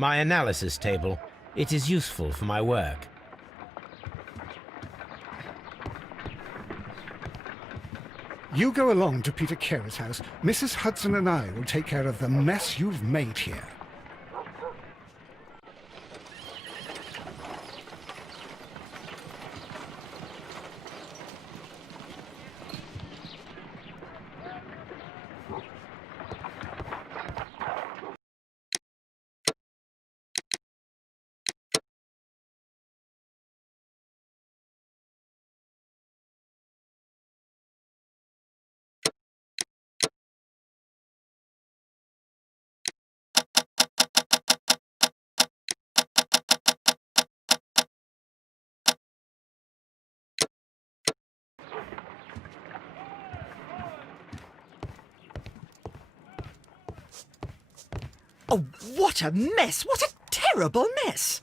My analysis table. It is useful for my work. You go along to Peter Carey's house. Mrs. Hudson and I will take care of the mess you've made here. Oh, what a mess! What a terrible mess!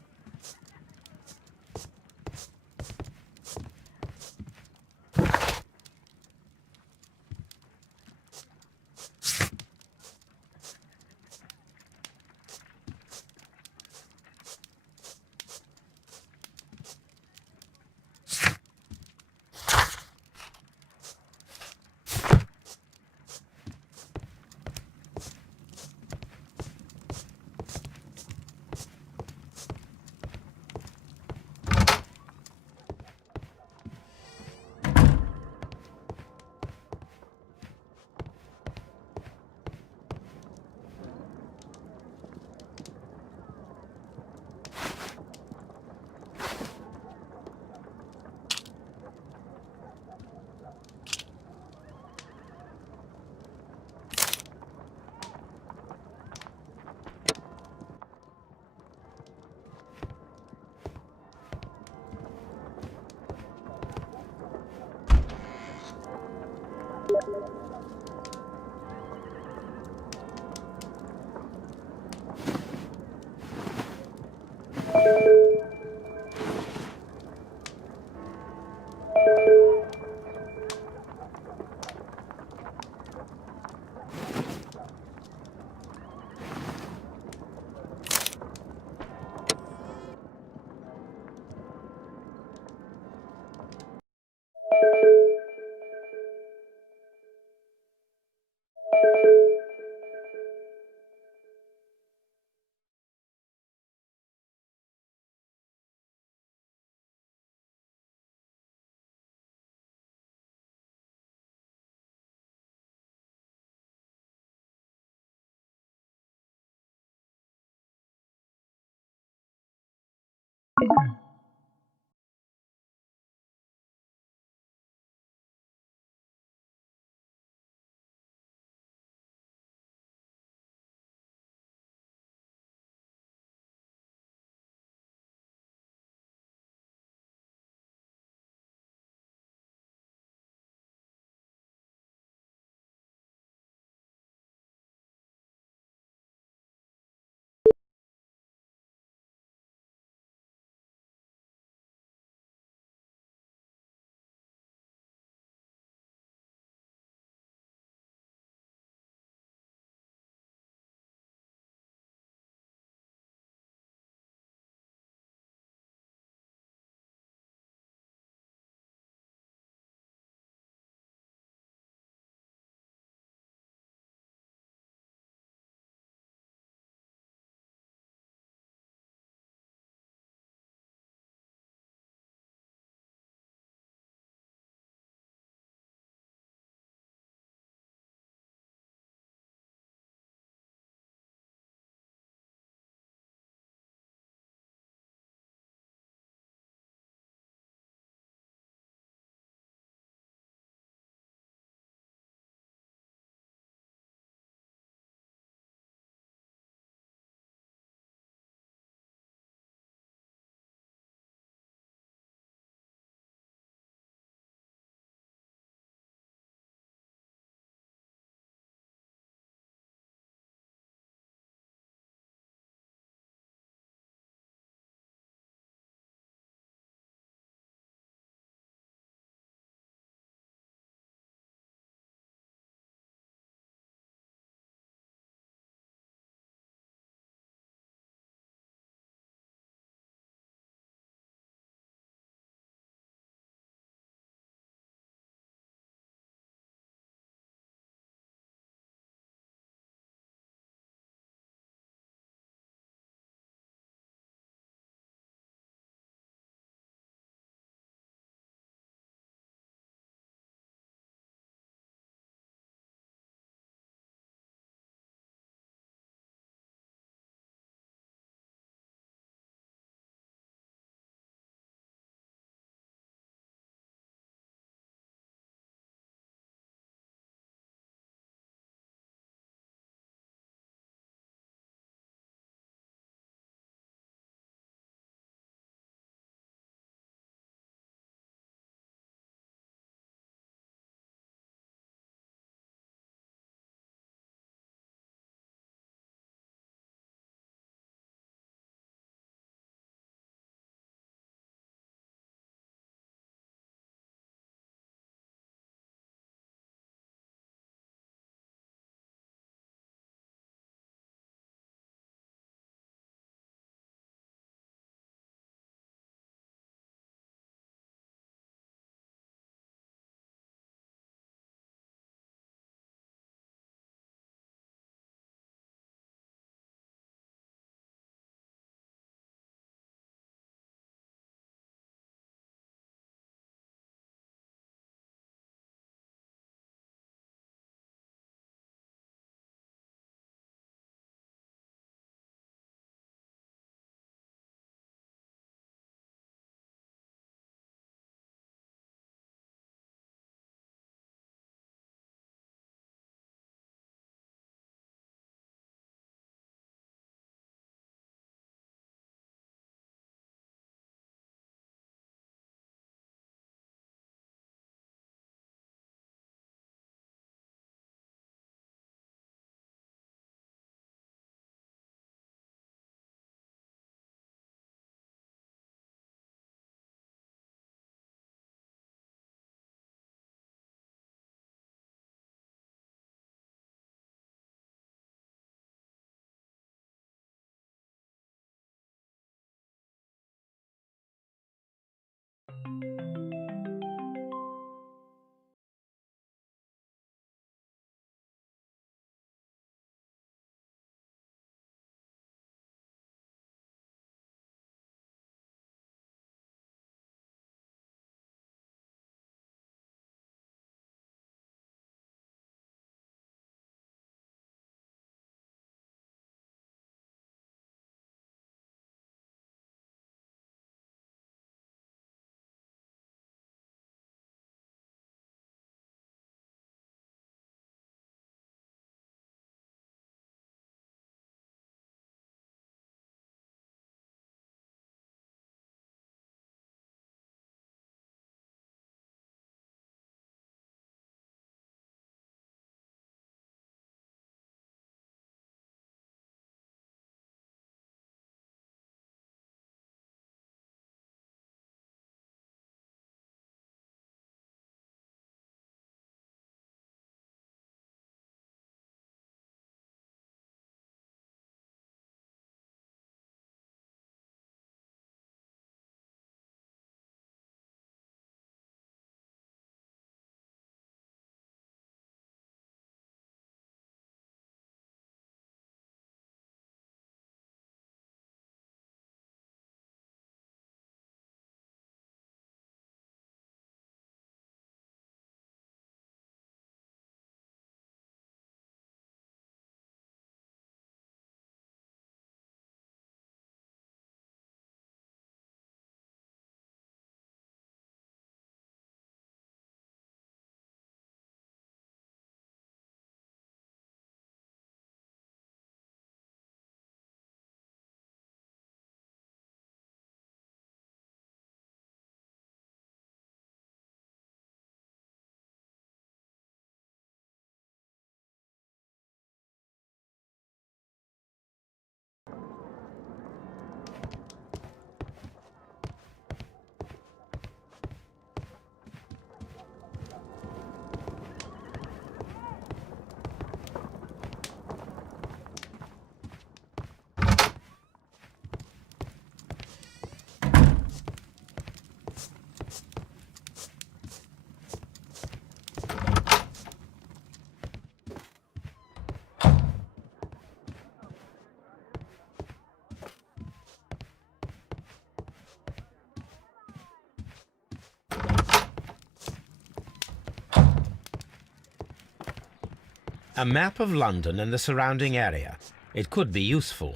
A map of London and the surrounding area. It could be useful.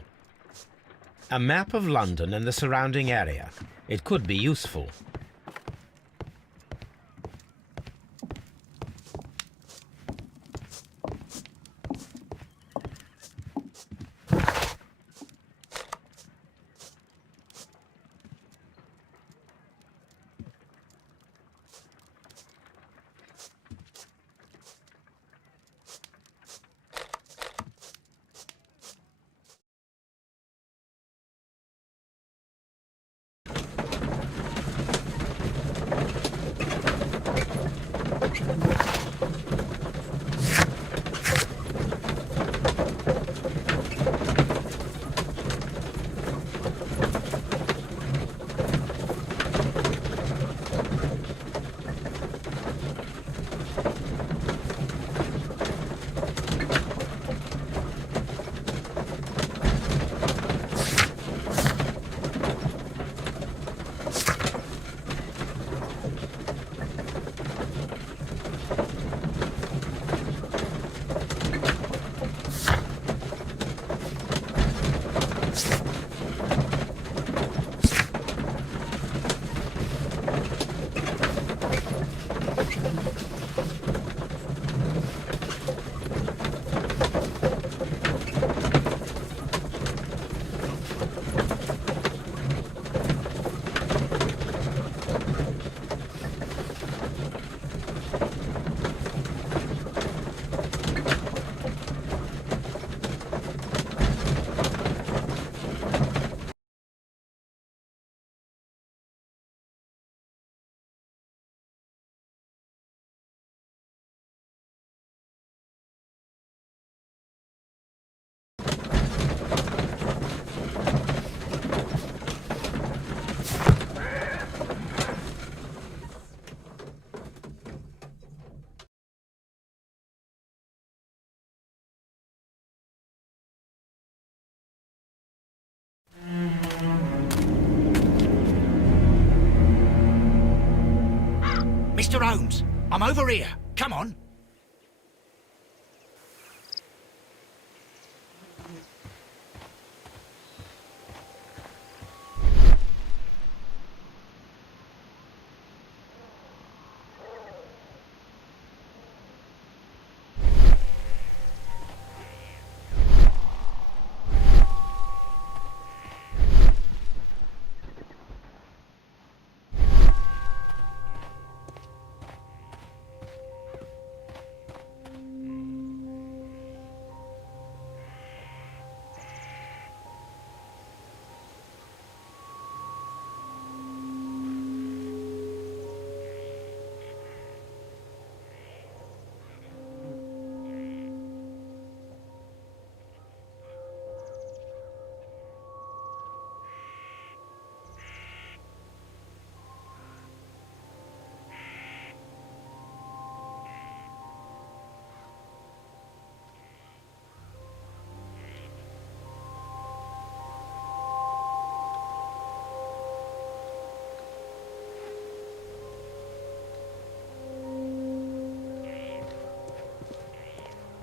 A map of London and the surrounding area. It could be useful. Mr. Holmes, I'm over here. Come on.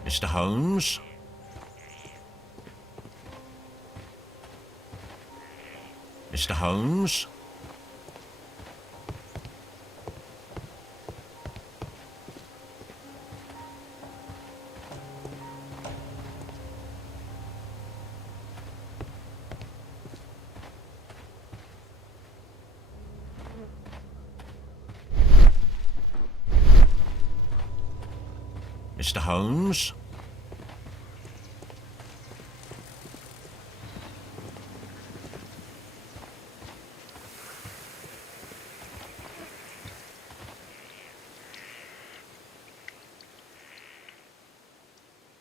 Mr. Holmes? Mr. Holmes? Mr. Holmes?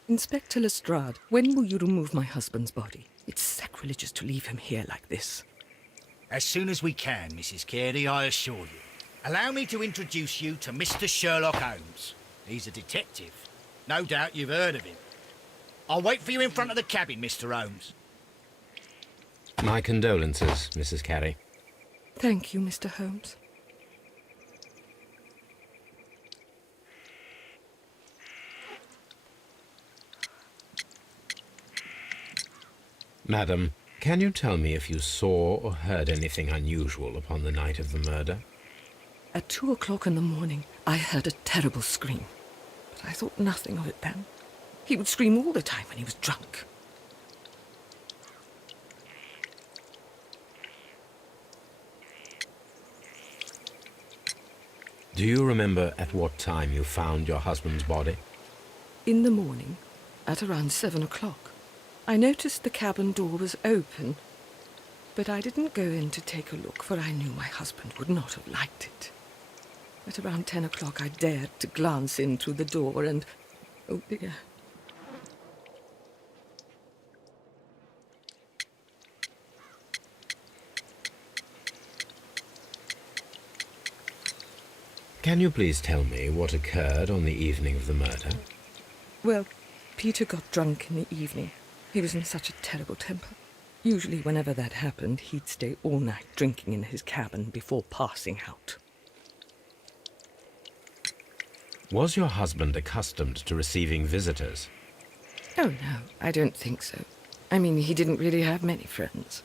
Inspector Lestrade, when will you remove my husband's body? It's sacrilegious to leave him here like this. As soon as we can, Mrs. Carey, I assure you. Allow me to introduce you to Mr. Sherlock Holmes. He's a detective. No doubt you've heard of him. I'll wait for you in front of the cabin, Mr. Holmes. My condolences, Mrs. Carey. Thank you, Mr. Holmes. Madam, can you tell me if you saw or heard anything unusual upon the night of the murder? At 2 o'clock in the morning, I heard a terrible scream. But I thought nothing of it then. He would scream all the time when he was drunk. Do you remember at what time you found your husband's body? In the morning, at around 7 o'clock, I noticed the cabin door was open, but I didn't go in to take a look, for I knew my husband would not have liked it. At around 10 o'clock, I dared to glance in through the door and... oh dear. Can you please tell me what occurred on the evening of the murder? Well, Peter got drunk in the evening. He was in such a terrible temper. Usually whenever that happened, he'd stay all night drinking in his cabin before passing out. Was your husband accustomed to receiving visitors? Oh, no, I don't think so. I mean, he didn't really have many friends.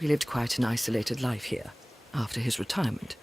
We lived quite an isolated life here, after his retirement.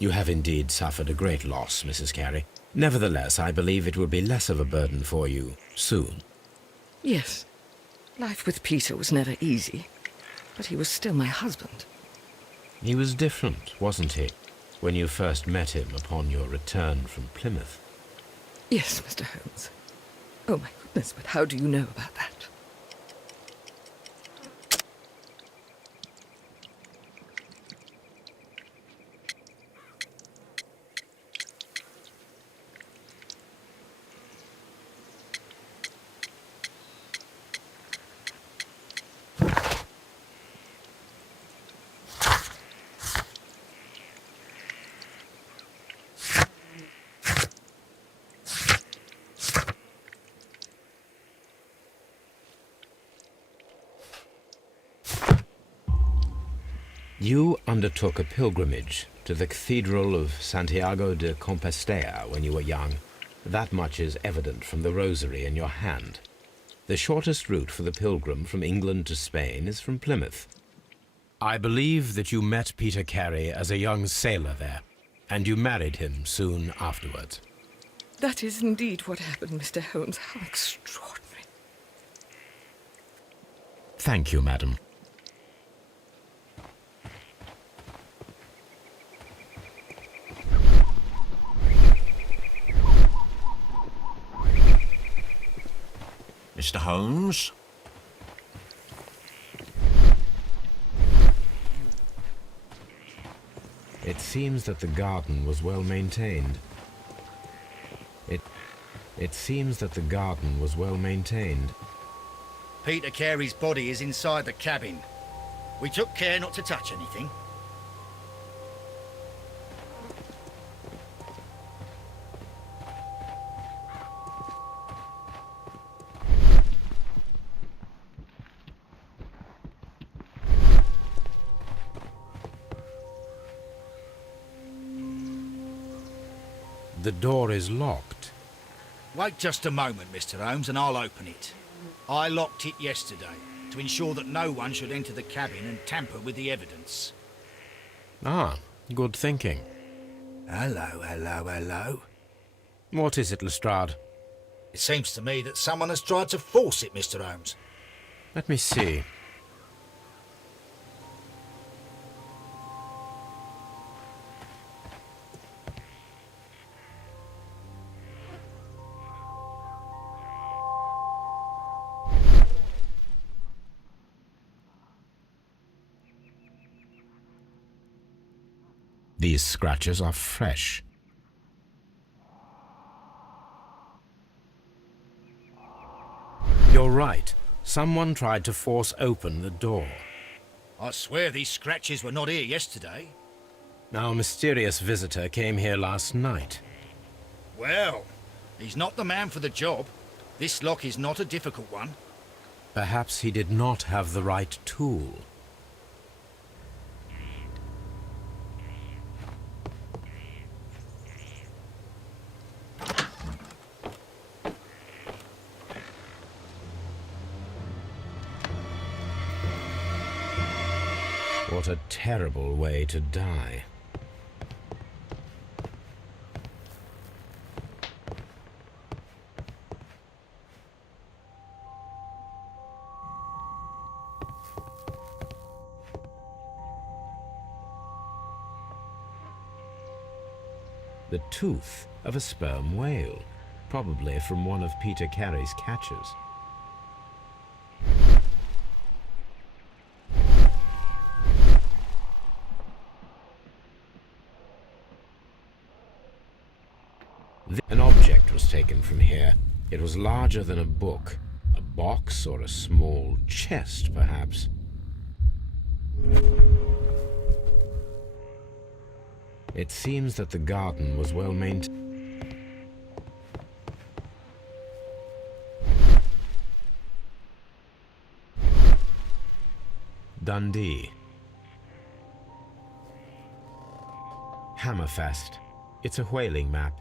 You have indeed suffered a great loss, Mrs. Carey. Nevertheless, I believe it will be less of a burden for you soon. Yes, life with Peter was never easy, but he was still my husband. He was different, wasn't he, when you first met him upon your return from Plymouth? Yes, Mr. Holmes. Oh, my goodness, but how do you know about that? You undertook a pilgrimage to the Cathedral of Santiago de Compostela when you were young. That much is evident from the rosary in your hand. The shortest route for the pilgrim from England to Spain is from Plymouth. I believe that you met Peter Carey as a young sailor there, and you married him soon afterwards. That is indeed what happened, Mr. Holmes. How extraordinary. Thank you, madam. Mr. Holmes? It seems that the garden was well maintained. It seems that the garden was well maintained. Peter Carey's body is inside the cabin. We took care not to touch anything. The door is locked. Wait just a moment, Mr. Holmes, and I'll open it. I locked it yesterday to ensure that no one should enter the cabin and tamper with the evidence. Ah, good thinking. Hello, hello, hello. What is it, Lestrade? It seems to me that someone has tried to force it, Mr. Holmes. Let me see. These scratches are fresh. You're right. Someone tried to force open the door. I swear these scratches were not here yesterday. Our mysterious visitor came here last night. Well, he's not the man for the job. This lock is not a difficult one. Perhaps he did not have the right tool. What a terrible way to die. The tooth of a sperm whale, probably from one of Peter Carey's catches. An object was taken from here. It was larger than a book, a box or a small chest, perhaps. It seems that the garden was well maintained. Dundee. Hammerfest. It's a whaling map.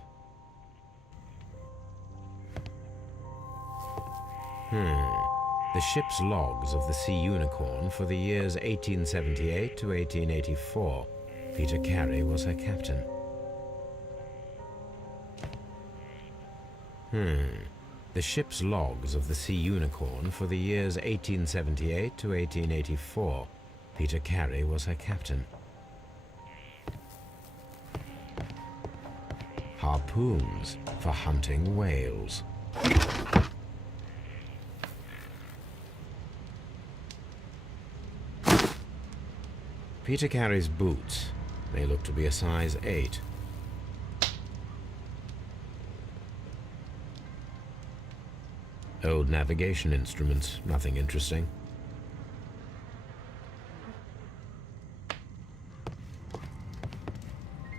The ship's logs of the Sea Unicorn for the years 1878 to 1884. Peter Carey was her captain. The ship's logs of the Sea Unicorn for the years 1878 to 1884. Peter Carey was her captain. Harpoons for hunting whales. Peter Carey's boots. They look to be a size 8. Old navigation instruments, nothing interesting.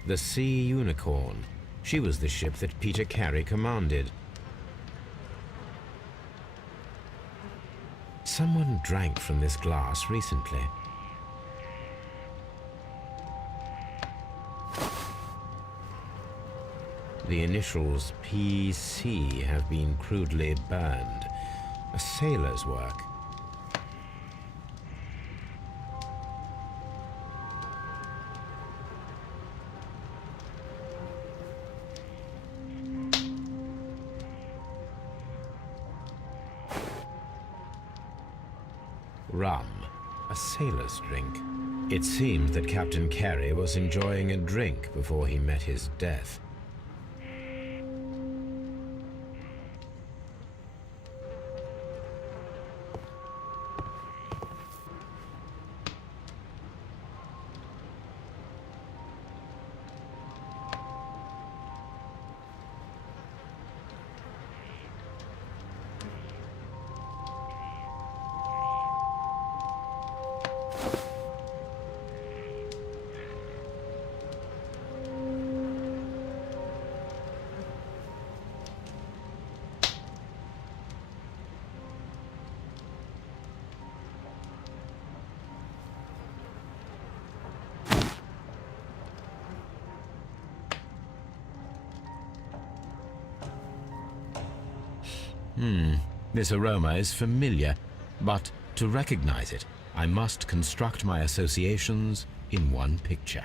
The Sea Unicorn. She was the ship that Peter Carey commanded. Someone drank from this glass recently. The initials PC have been crudely burned. A sailor's work. Rum, a sailor's drink. It seemed that Captain Carey was enjoying a drink before he met his death. This aroma is familiar, but to recognize it, I must construct my associations in one picture.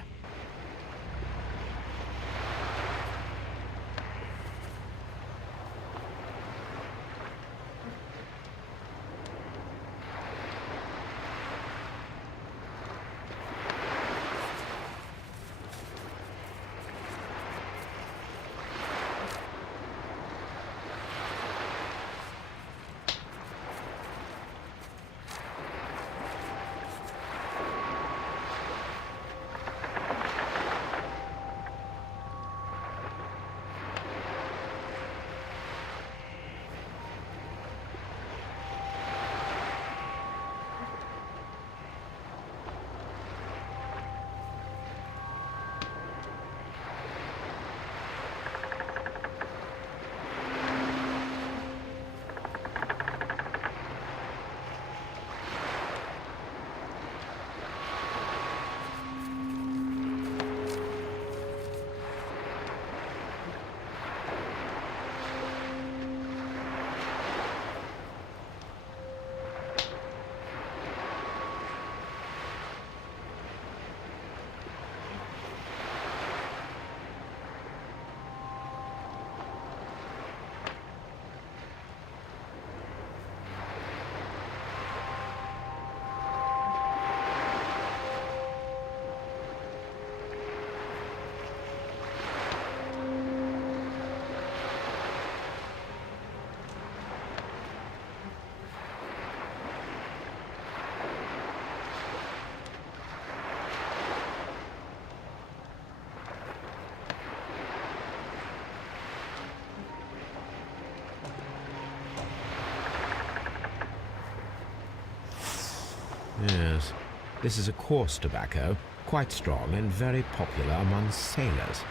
Yes, this is a coarse tobacco, quite strong and very popular among sailors.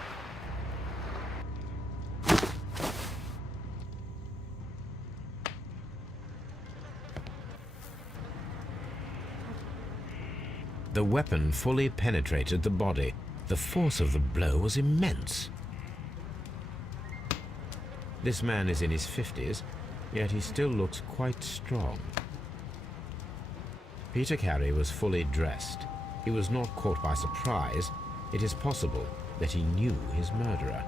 The weapon fully penetrated the body. The force of the blow was immense. This man is in his 50s, yet he still looks quite strong. Peter Carey was fully dressed. He was not caught by surprise. It is possible that he knew his murderer.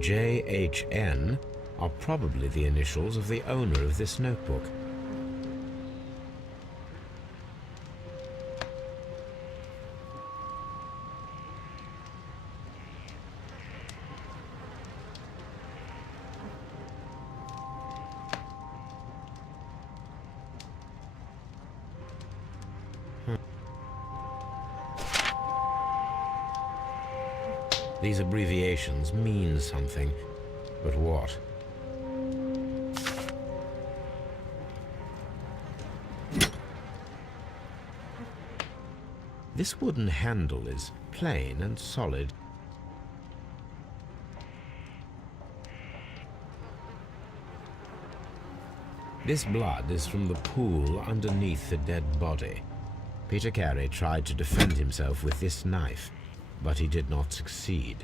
JHN are probably the initials of the owner of this notebook. These abbreviations mean something, but what? This wooden handle is plain and solid. This blood is from the pool underneath the dead body. Peter Carey tried to defend himself with this knife, but he did not succeed.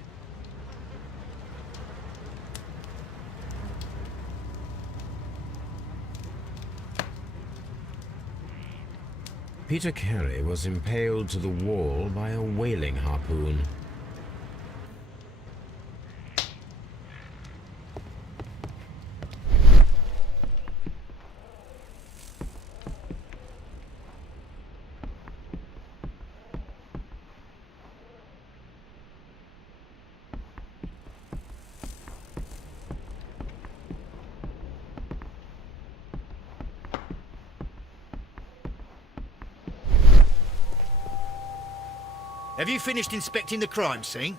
Peter Carey was impaled to the wall by a whaling harpoon. Have you finished inspecting the crime scene?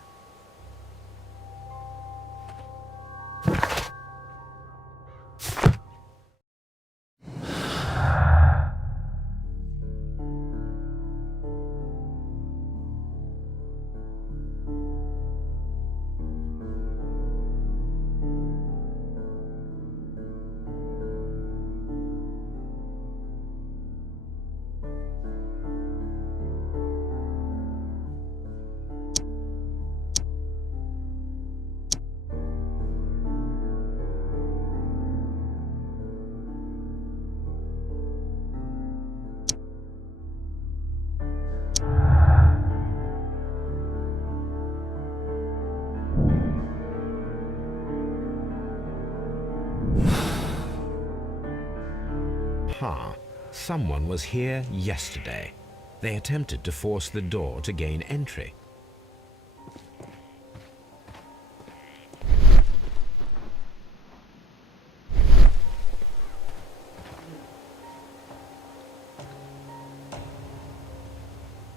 Someone was here yesterday. They attempted to force the door to gain entry.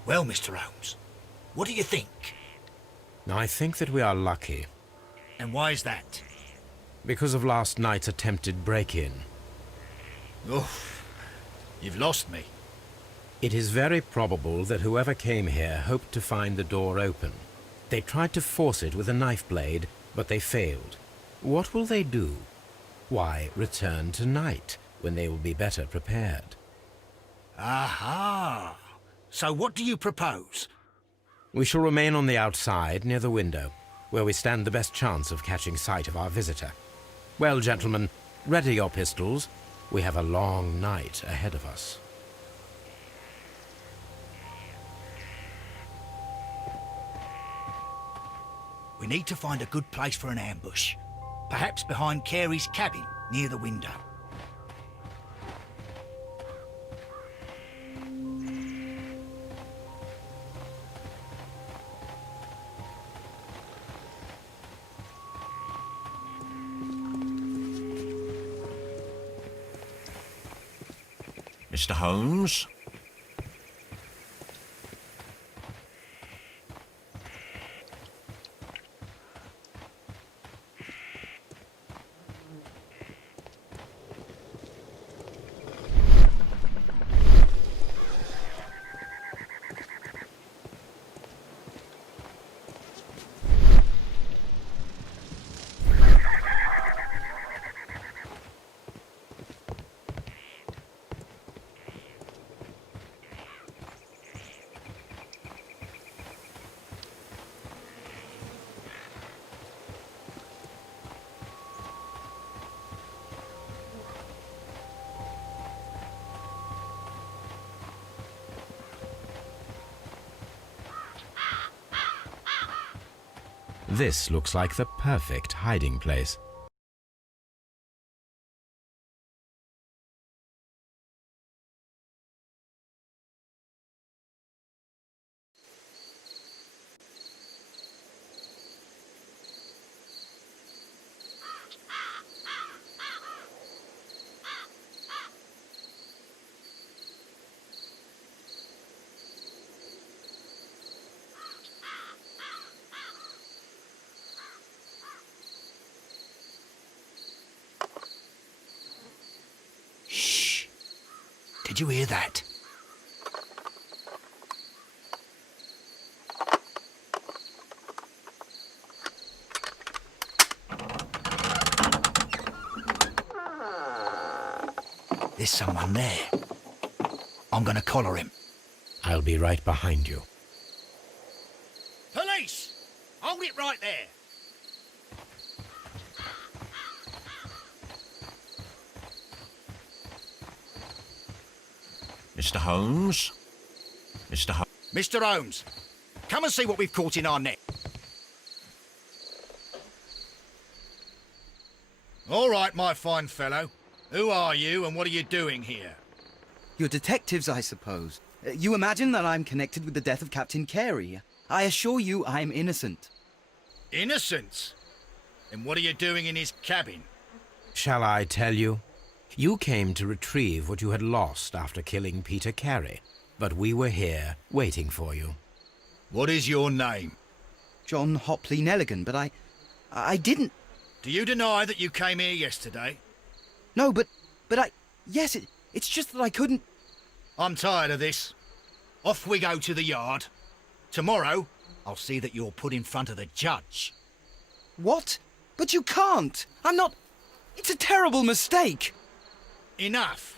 Well, Mr. Holmes, what do you think? I think that we are lucky, And why is that? because of last night's attempted break-in. Oof, you've lost me. It is very probable that whoever came here hoped to find the door open. They tried to force it with a knife blade, but they failed. What will they do? Why, return tonight, when they will be better prepared. Aha! So what do you propose? We shall remain on the outside, near the window, where we stand the best chance of catching sight of our visitor. Well, gentlemen, ready your pistols. We have a long night ahead of us. We need to find a good place for an ambush. Perhaps behind Carey's cabin, near the window. Mr. Holmes? This looks like the perfect hiding place. Shh. Did you hear that? There's someone there. I'm gonna collar him. I'll be right behind you. Police! Hold it right there. Mr. Holmes? Mr. Holmes, come and see what we've caught in our net. All right, my fine fellow. Who are you and what are you doing here? You're detectives, I suppose. You imagine that I'm connected with the death of Captain Carey. I assure you I'm innocent. Innocent? And what are you doing in his cabin? Shall I tell you? You came to retrieve what you had lost after killing Peter Carey, but we were here waiting for you. What is your name? John Hopley Nelligan, but I didn't... Do you deny that you came here yesterday? No, but yes, it's just that I couldn't... I'm tired of this. Off we go to the yard. Tomorrow, I'll see that you're put in front of the judge. What? But you can't! I'm not... It's a terrible mistake! Enough.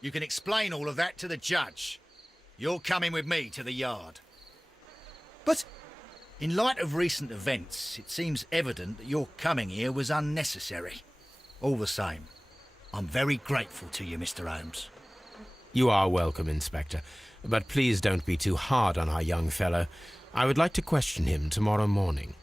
You can explain all of that to the judge. You're coming with me to the yard. But... In light of recent events, it seems evident that your coming here was unnecessary. All the same, I'm very grateful to you, Mr. Holmes. You are welcome, Inspector, but please don't be too hard on our young fellow. I would like to question him tomorrow morning.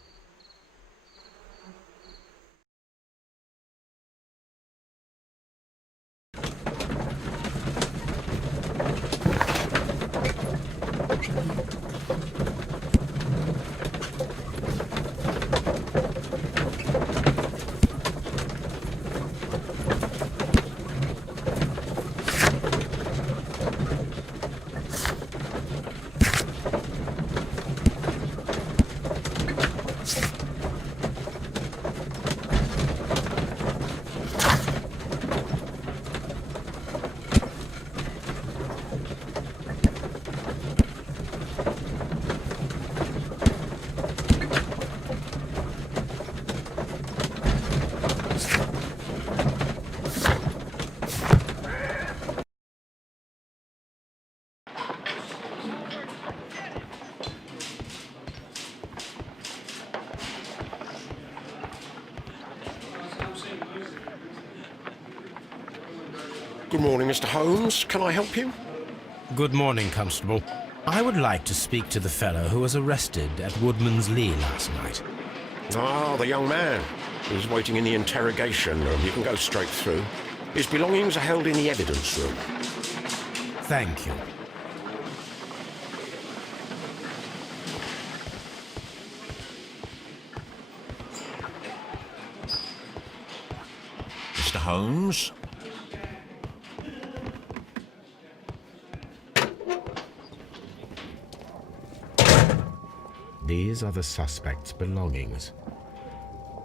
Good morning, Mr. Holmes. Can I help you? Good morning, Constable. I would like to speak to the fellow who was arrested at Woodman's Lee last night. Ah, the young man. He's waiting in the interrogation room. You can go straight through. His belongings are held in the evidence room. Thank you. Mr. Holmes? These are the suspect's belongings.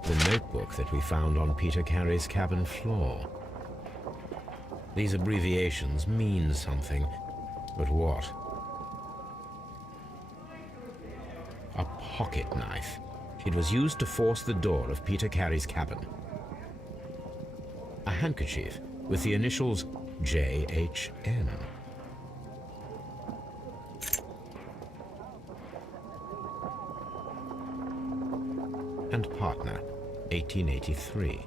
The notebook that we found on Peter Carey's cabin floor. These abbreviations mean something, but what? A pocket knife. It was used to force the door of Peter Carey's cabin. A handkerchief with the initials JHN. And partner, 1883.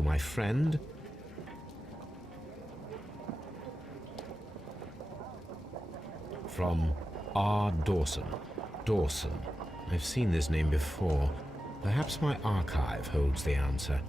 to my friend. From R. Dawson. Dawson. I've seen this name before. Perhaps my archive holds the answer.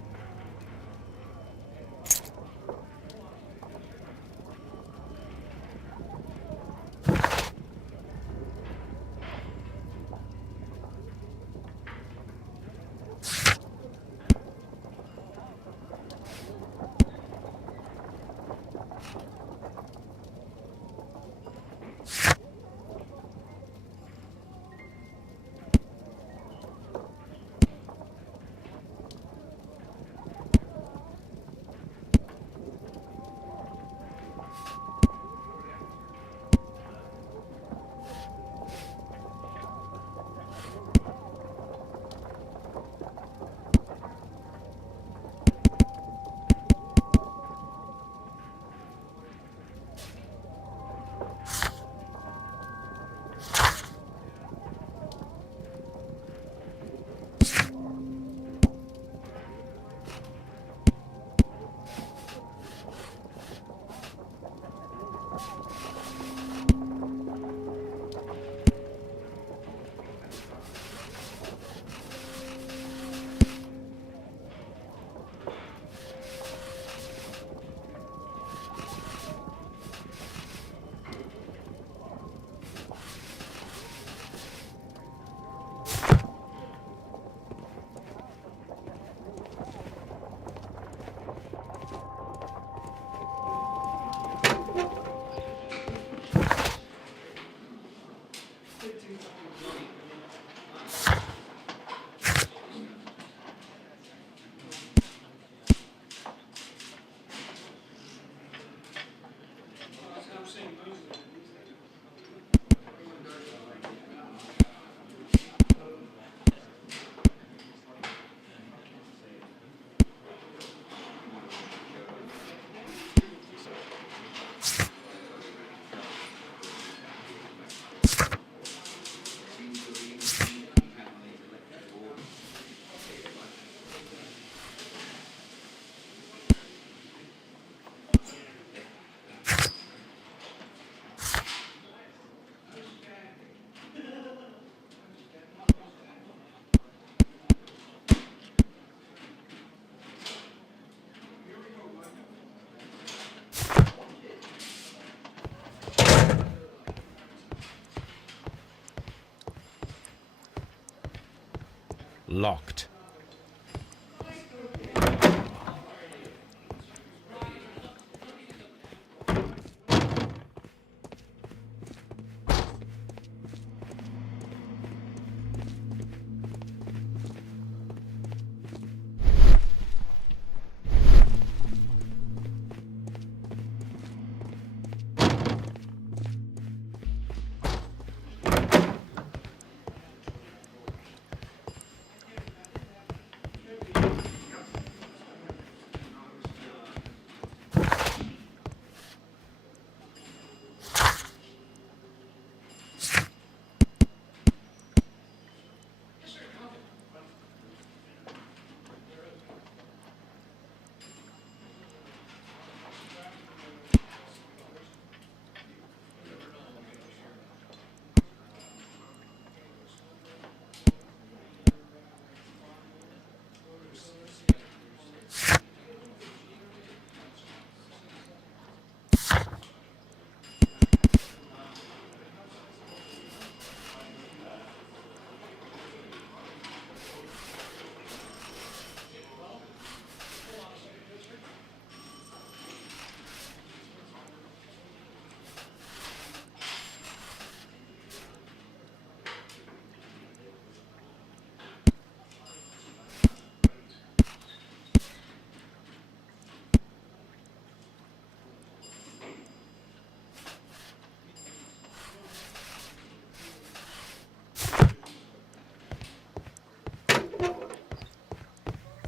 Locked.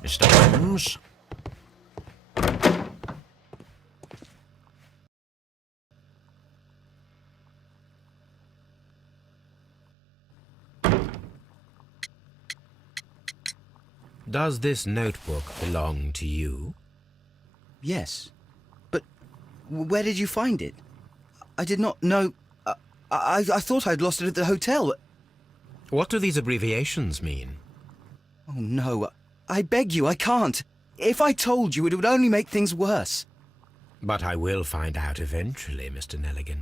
Mr. Holmes? Does this notebook belong to you? Yes. But where did you find it? I did not know... I thought I'd lost it at the hotel. What do these abbreviations mean? Oh, no. I beg you, I can't. If I told you, it would only make things worse. But I will find out eventually, Mr. Nelligan.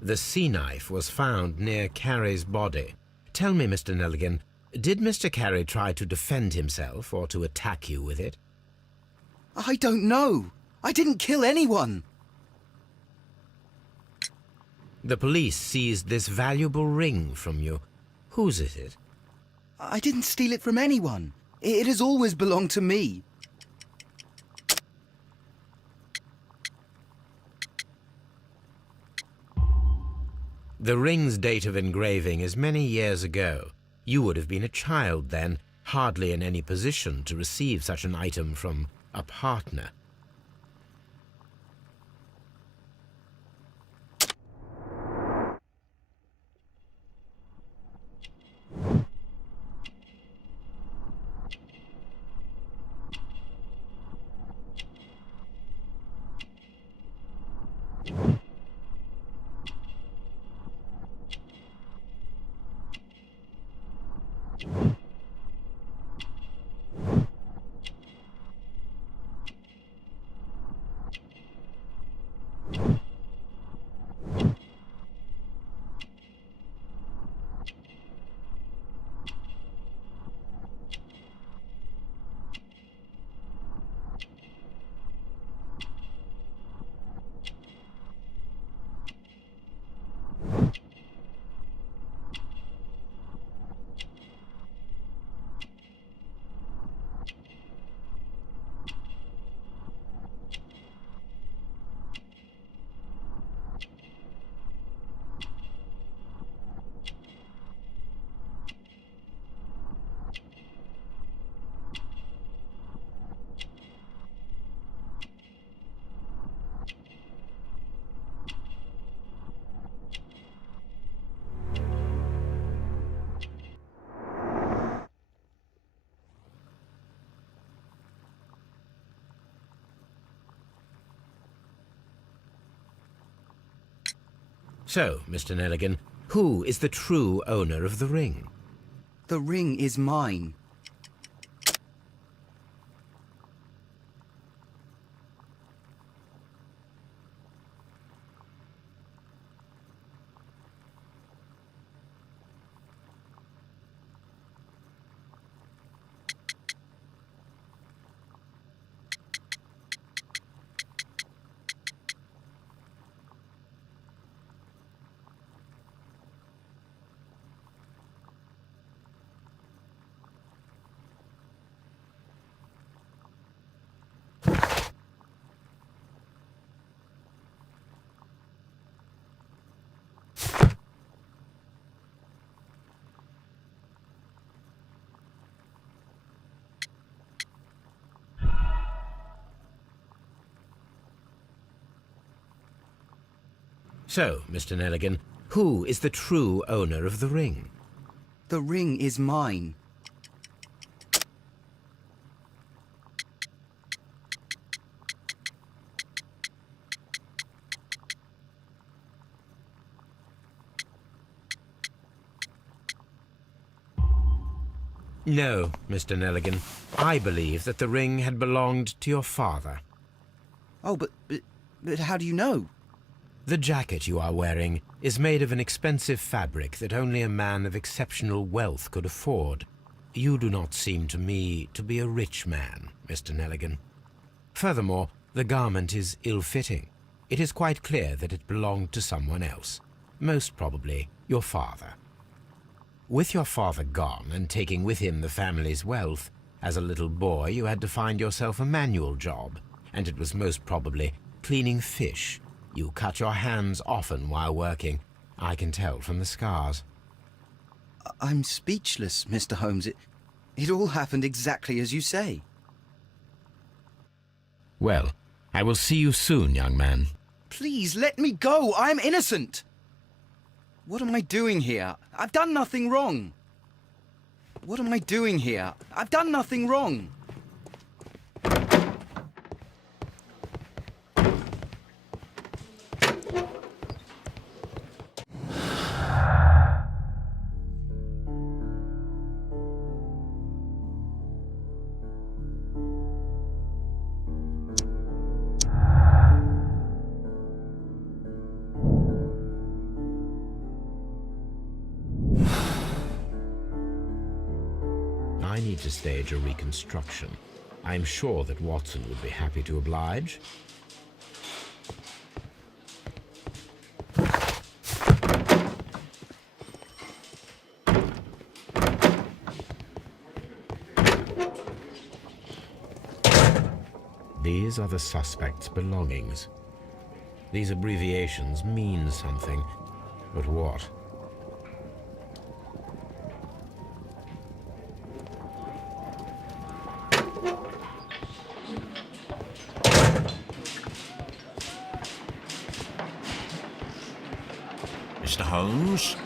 The sea knife was found near Carey's body. Tell me, Mr. Nelligan, did Mr. Carey try to defend himself or to attack you with it? I don't know. I didn't kill anyone. The police seized this valuable ring from you. Whose is it? I didn't steal it from anyone. It has always belonged to me. The ring's date of engraving is many years ago. You would have been a child then, hardly in any position to receive such an item from a partner. So, Mr. Nelligan, who is the true owner of the ring? The ring is mine. So, Mr. Nelligan, who is the true owner of the ring? The ring is mine. No, Mr. Nelligan. I believe that the ring had belonged to your father. Oh, but how do you know? The jacket you are wearing is made of an expensive fabric that only a man of exceptional wealth could afford. You do not seem to me to be a rich man, Mr. Nelligan. Furthermore, the garment is ill-fitting. It is quite clear that it belonged to someone else, most probably your father. With your father gone and taking with him the family's wealth, as a little boy you had to find yourself a manual job, and it was most probably cleaning fish. You cut your hands often while working. I can tell from the scars. I'm speechless, Mr. Holmes. It all happened exactly as you say. Well, I will see you soon, young man. Please, let me go. I'm innocent. What am I doing here? I've done nothing wrong. What am I doing here? I've done nothing wrong. I need to stage a reconstruction. I'm sure that Watson would be happy to oblige. These are the suspect's belongings. These abbreviations mean something, but what? Mr. Holmes?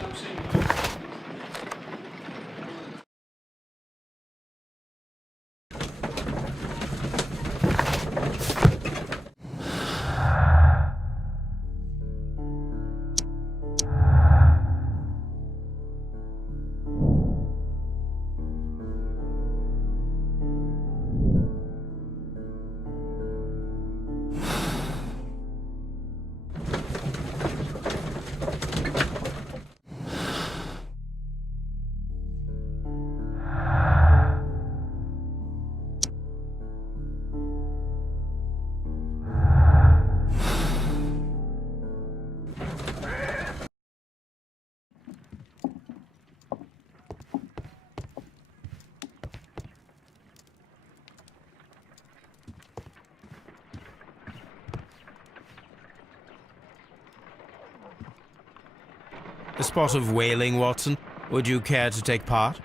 A spot of whaling, Watson? Would you care to take part?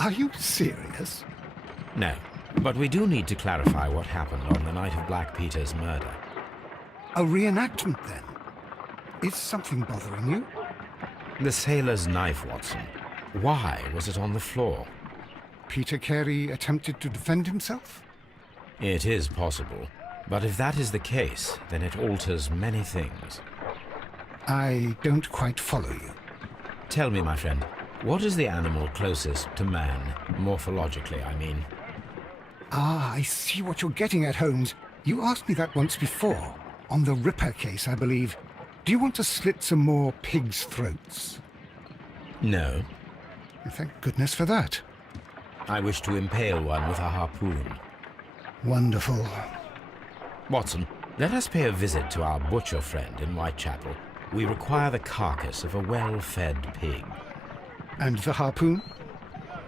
Are you serious? No, but we do need to clarify what happened on the night of Black Peter's murder. A reenactment, then? Is something bothering you? The sailor's knife, Watson. Why was it on the floor? Peter Carey attempted to defend himself? It is possible, but if that is the case, then it alters many things. I don't quite follow you. Tell me, my friend, what is the animal closest to man, morphologically, I mean? Ah, I see what you're getting at, Holmes. You asked me that once before. On the Ripper case, I believe. Do you want to slit some more pigs' throats? No. Thank goodness for that. I wish to impale one with a harpoon. Wonderful. Watson, let us pay a visit to our butcher friend in Whitechapel. We require the carcass of a well-fed pig. And the harpoon?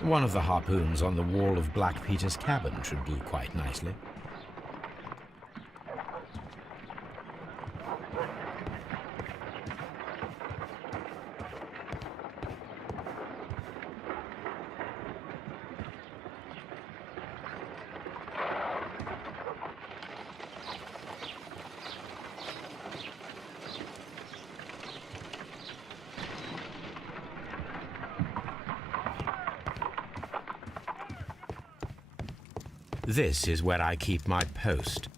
One of the harpoons on the wall of Black Peter's cabin should do quite nicely. This is where I keep my post.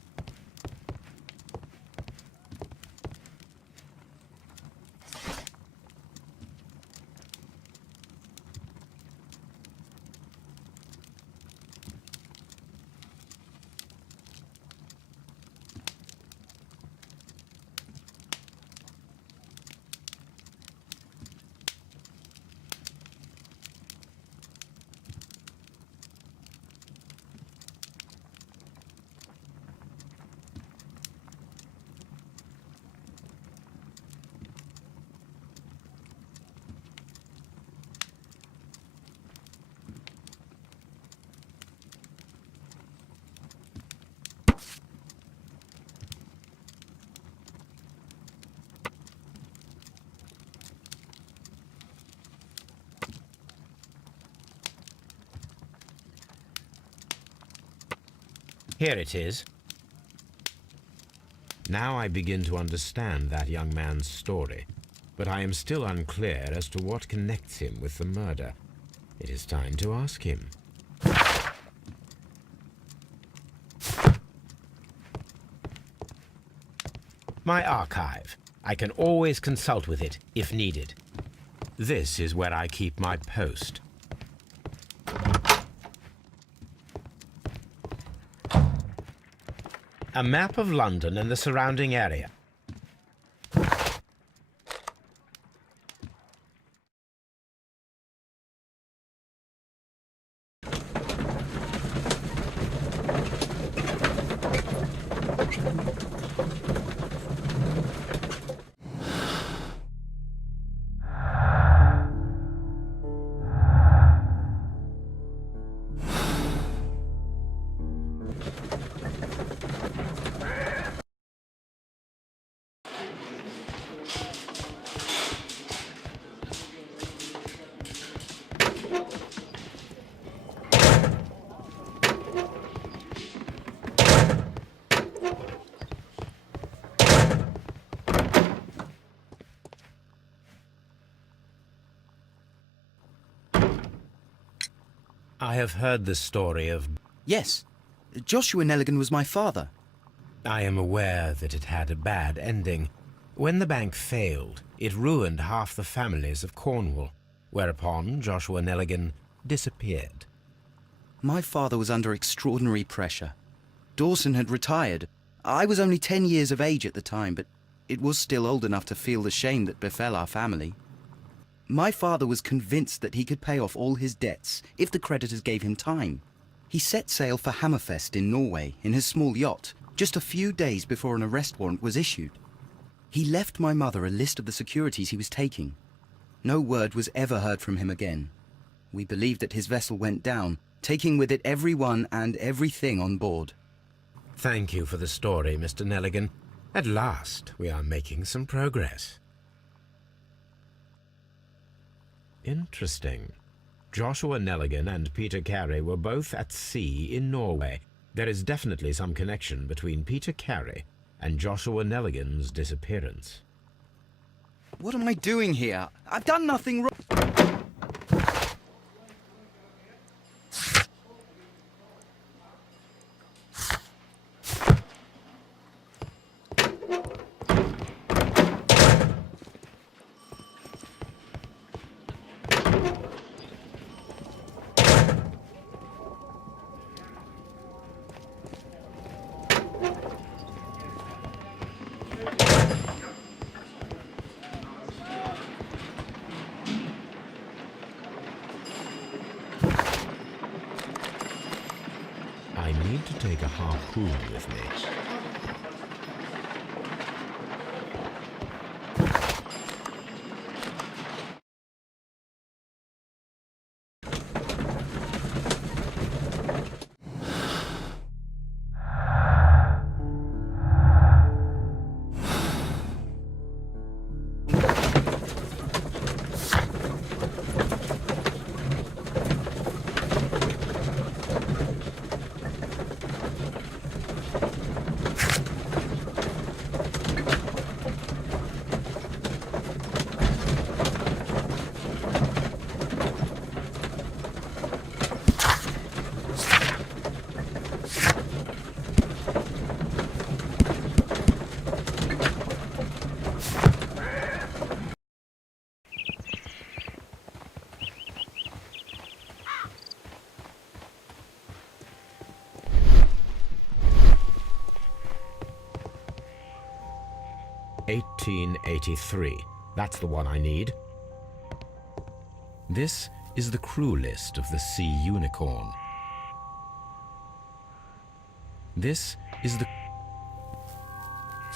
Here it is. Now I begin to understand that young man's story. but I am still unclear as to what connects him with the murder. It is time to ask him. My archive. I can always consult with it, if needed. This is where I keep my post. A map of London and the surrounding area. I have heard the story of... Yes, Joshua Nelligan was my father. I am aware that it had a bad ending. When the bank failed, it ruined half the families of Cornwall, whereupon Joshua Nelligan disappeared. My father was under extraordinary pressure. Dawson had retired. I was only 10 years of age at the time, but it was still old enough to feel the shame that befell our family. My father was convinced that he could pay off all his debts if the creditors gave him time. He set sail for Hammerfest in Norway in his small yacht, just a few days before an arrest warrant was issued. He left my mother a list of the securities he was taking. No word was ever heard from him again. We believed that his vessel went down, taking with it everyone and everything on board. Thank you for the story, Mr. Nelligan. At last, we are making some progress. Interesting. Joshua Nelligan and Peter Carey were both at sea in Norway. There is definitely some connection between Peter Carey and Joshua Nelligan's disappearance. What am I doing here? I've done nothing wrong. I need to take a harpoon with me. (1883). That's the one I need. This is the crew list of the Sea Unicorn. This is the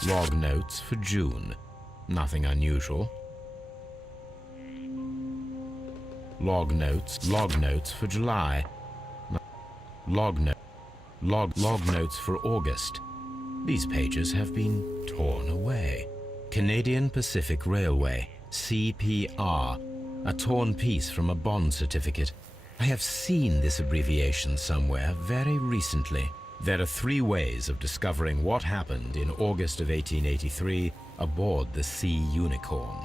log notes for June. Nothing unusual. Log notes for July. Log notes for August. These pages have been torn away. Canadian Pacific Railway, CPR, a torn piece from a bond certificate. I have seen this abbreviation somewhere very recently. There are 3 ways of discovering what happened in August of 1883 aboard the Sea Unicorn.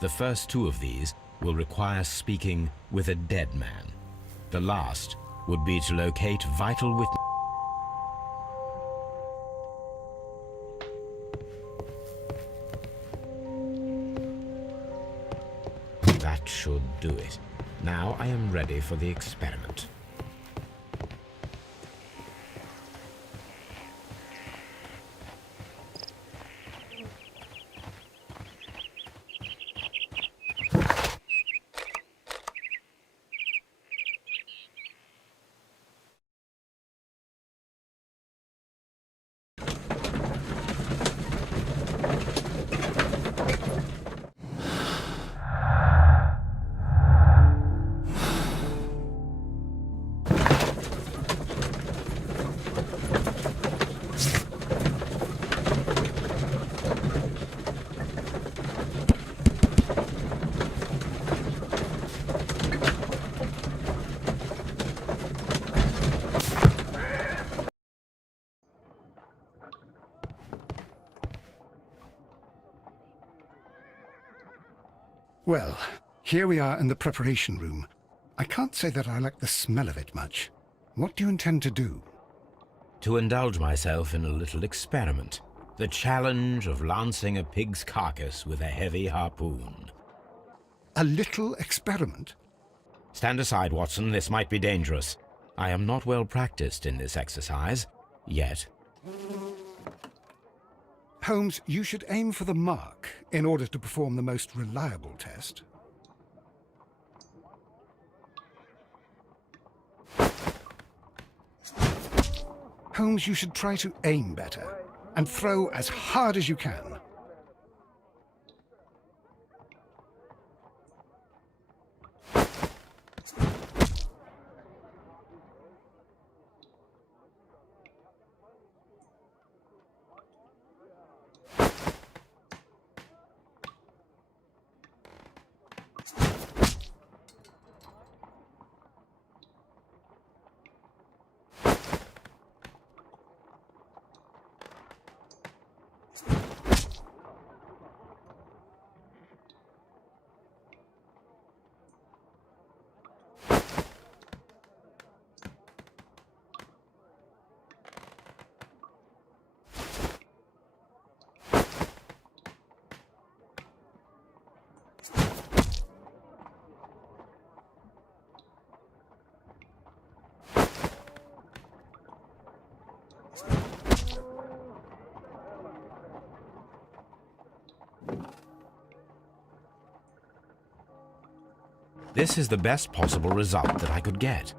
The first two of these will require speaking with a dead man. The last would be to locate vital witnesses. That should do it. Now I am ready for the experiment. Well, here we are in the preparation room. I can't say that I like the smell of it much. What do you intend to do? To indulge myself in a little experiment. The challenge of lancing a pig's carcass with a heavy harpoon. A little experiment? Stand aside, Watson. This might be dangerous. I am not well practiced in this exercise, yet. Holmes, you should aim for the mark in order to perform the most reliable test. Holmes, you should try to aim better and throw as hard as you can. This is the best possible result that I could get.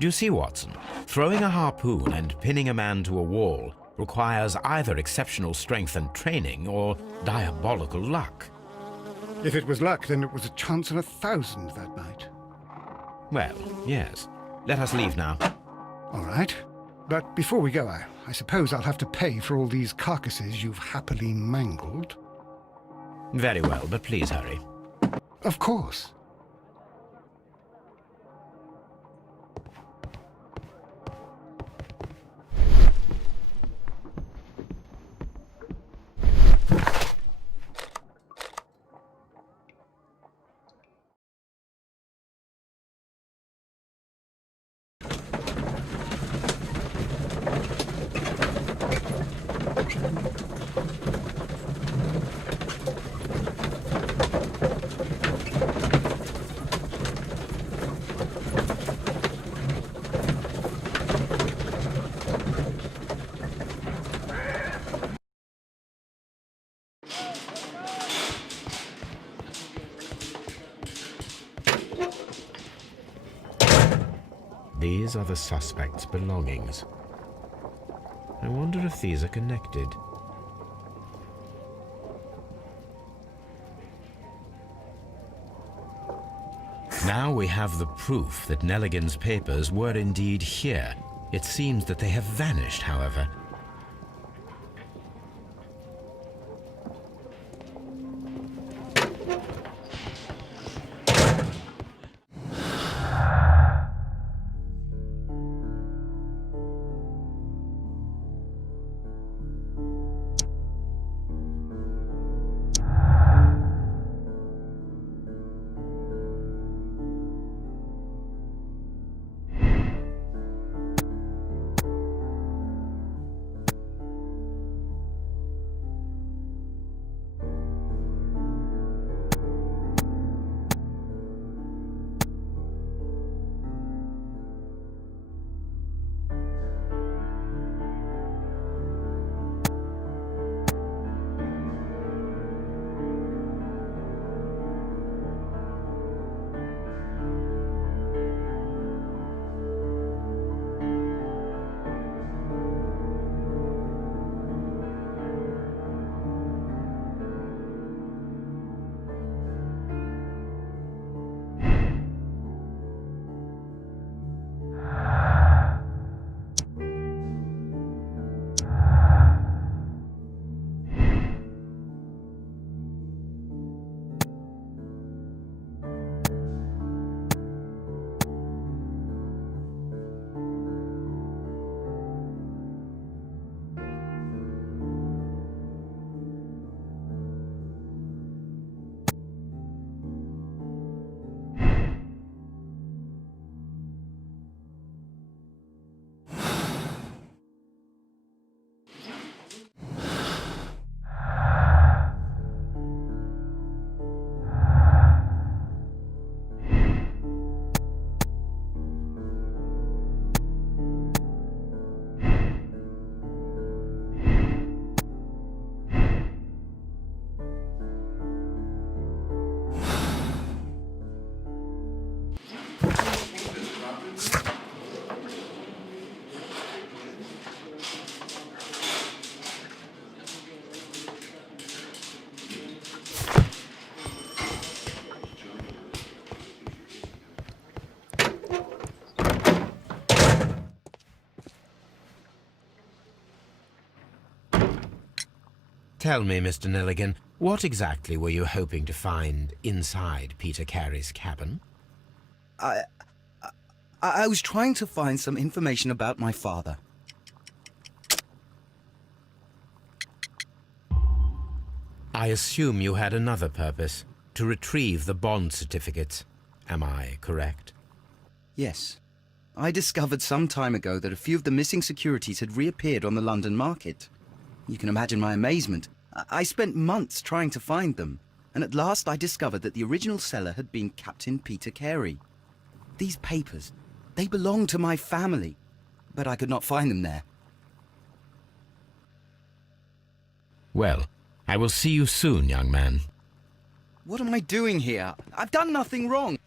Do you see, Watson? Throwing a harpoon and pinning a man to a wall requires either exceptional strength and training or diabolical luck. If it was luck, then it was a chance in 1,000 that night. Well, yes. Let us leave now. All right. But before we go, I suppose I'll have to pay for all these carcasses you've happily mangled. Very well, but please hurry. Of course. These are the suspect's belongings. I wonder if these are connected. Now we have the proof that Nelligan's papers were indeed here. It seems that they have vanished, however. Tell me, Mr. Nelligan, what exactly were you hoping to find inside Peter Carey's cabin? I was trying to find some information about my father. I assume you had another purpose, to retrieve the bond certificates. Am I correct? Yes. I discovered some time ago that a few of the missing securities had reappeared on the London market. You can imagine my amazement. I spent months trying to find them, and at last I discovered that the original seller had been Captain Peter Carey. These papers, they belonged to my family, but I could not find them there. Well, I will see you soon, young man. What am I doing here? I've done nothing wrong.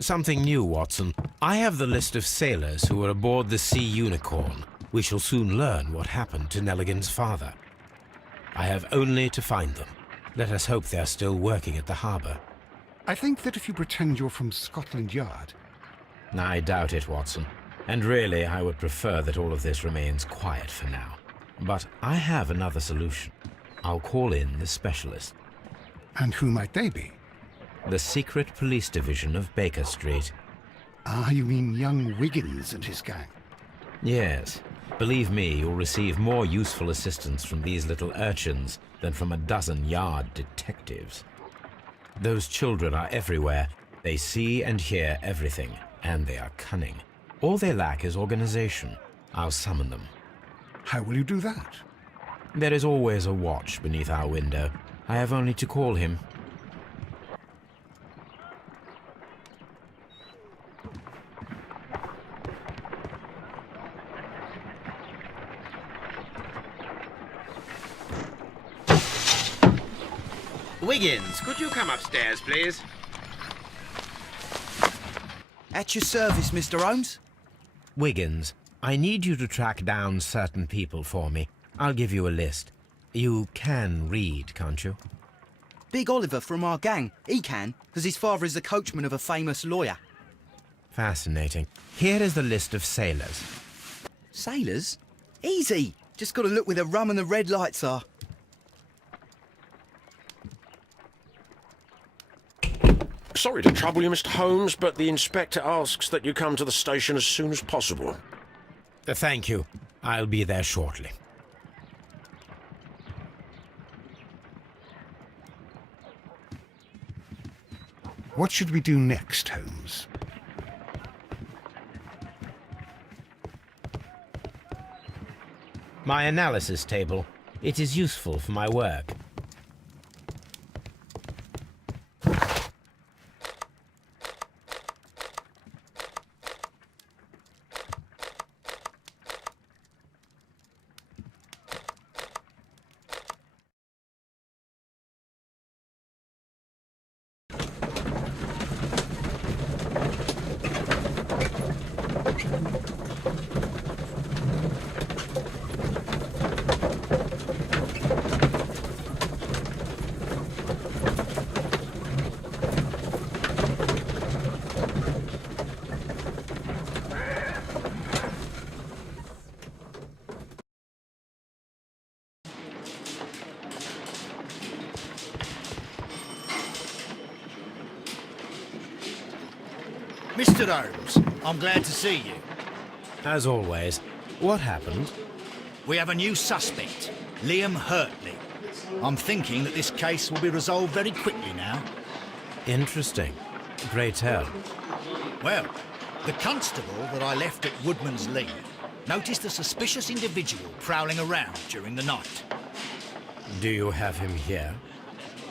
Something new, Watson. I have the list of sailors who were aboard the Sea Unicorn. We shall soon learn what happened to Nelligan's father. I have only to find them. Let us hope they are still working at the harbour. I think that if you pretend you're from Scotland Yard... I doubt it, Watson. And really, I would prefer that all of this remains quiet for now. But I have another solution. I'll call in the specialist. And who might they be? The secret police division of Baker Street. Ah, you mean young Wiggins and his gang? Yes. Believe me, you'll receive more useful assistance from these little urchins than from a dozen yard detectives. Those children are everywhere. They see and hear everything, and they are cunning. All they lack is organization. I'll summon them. How will you do that? There is always a watch beneath our window. I have only to call him. Wiggins, could you come upstairs, please? At your service, Mr. Holmes. Wiggins, I need you to track down certain people for me. I'll give you a list. You can read, can't you? Big Oliver from our gang. He can, because his father is the coachman of a famous lawyer. Fascinating. Here is the list of sailors. Sailors? Easy. Just got to look where the rum and the red lights are. Sorry to trouble you, Mr. Holmes, but the inspector asks that you come to the station as soon as possible. Thank you. I'll be there shortly. What should we do next, Holmes? My analysis table. It is useful for my work. Mr. Holmes, I'm glad to see you. As always. What happened? We have a new suspect, Liam Hurtley. I'm thinking that this case will be resolved very quickly now. Interesting. Pray tell. Well, the constable that I left at Woodman's Lee noticed a suspicious individual prowling around during the night. Do you have him here?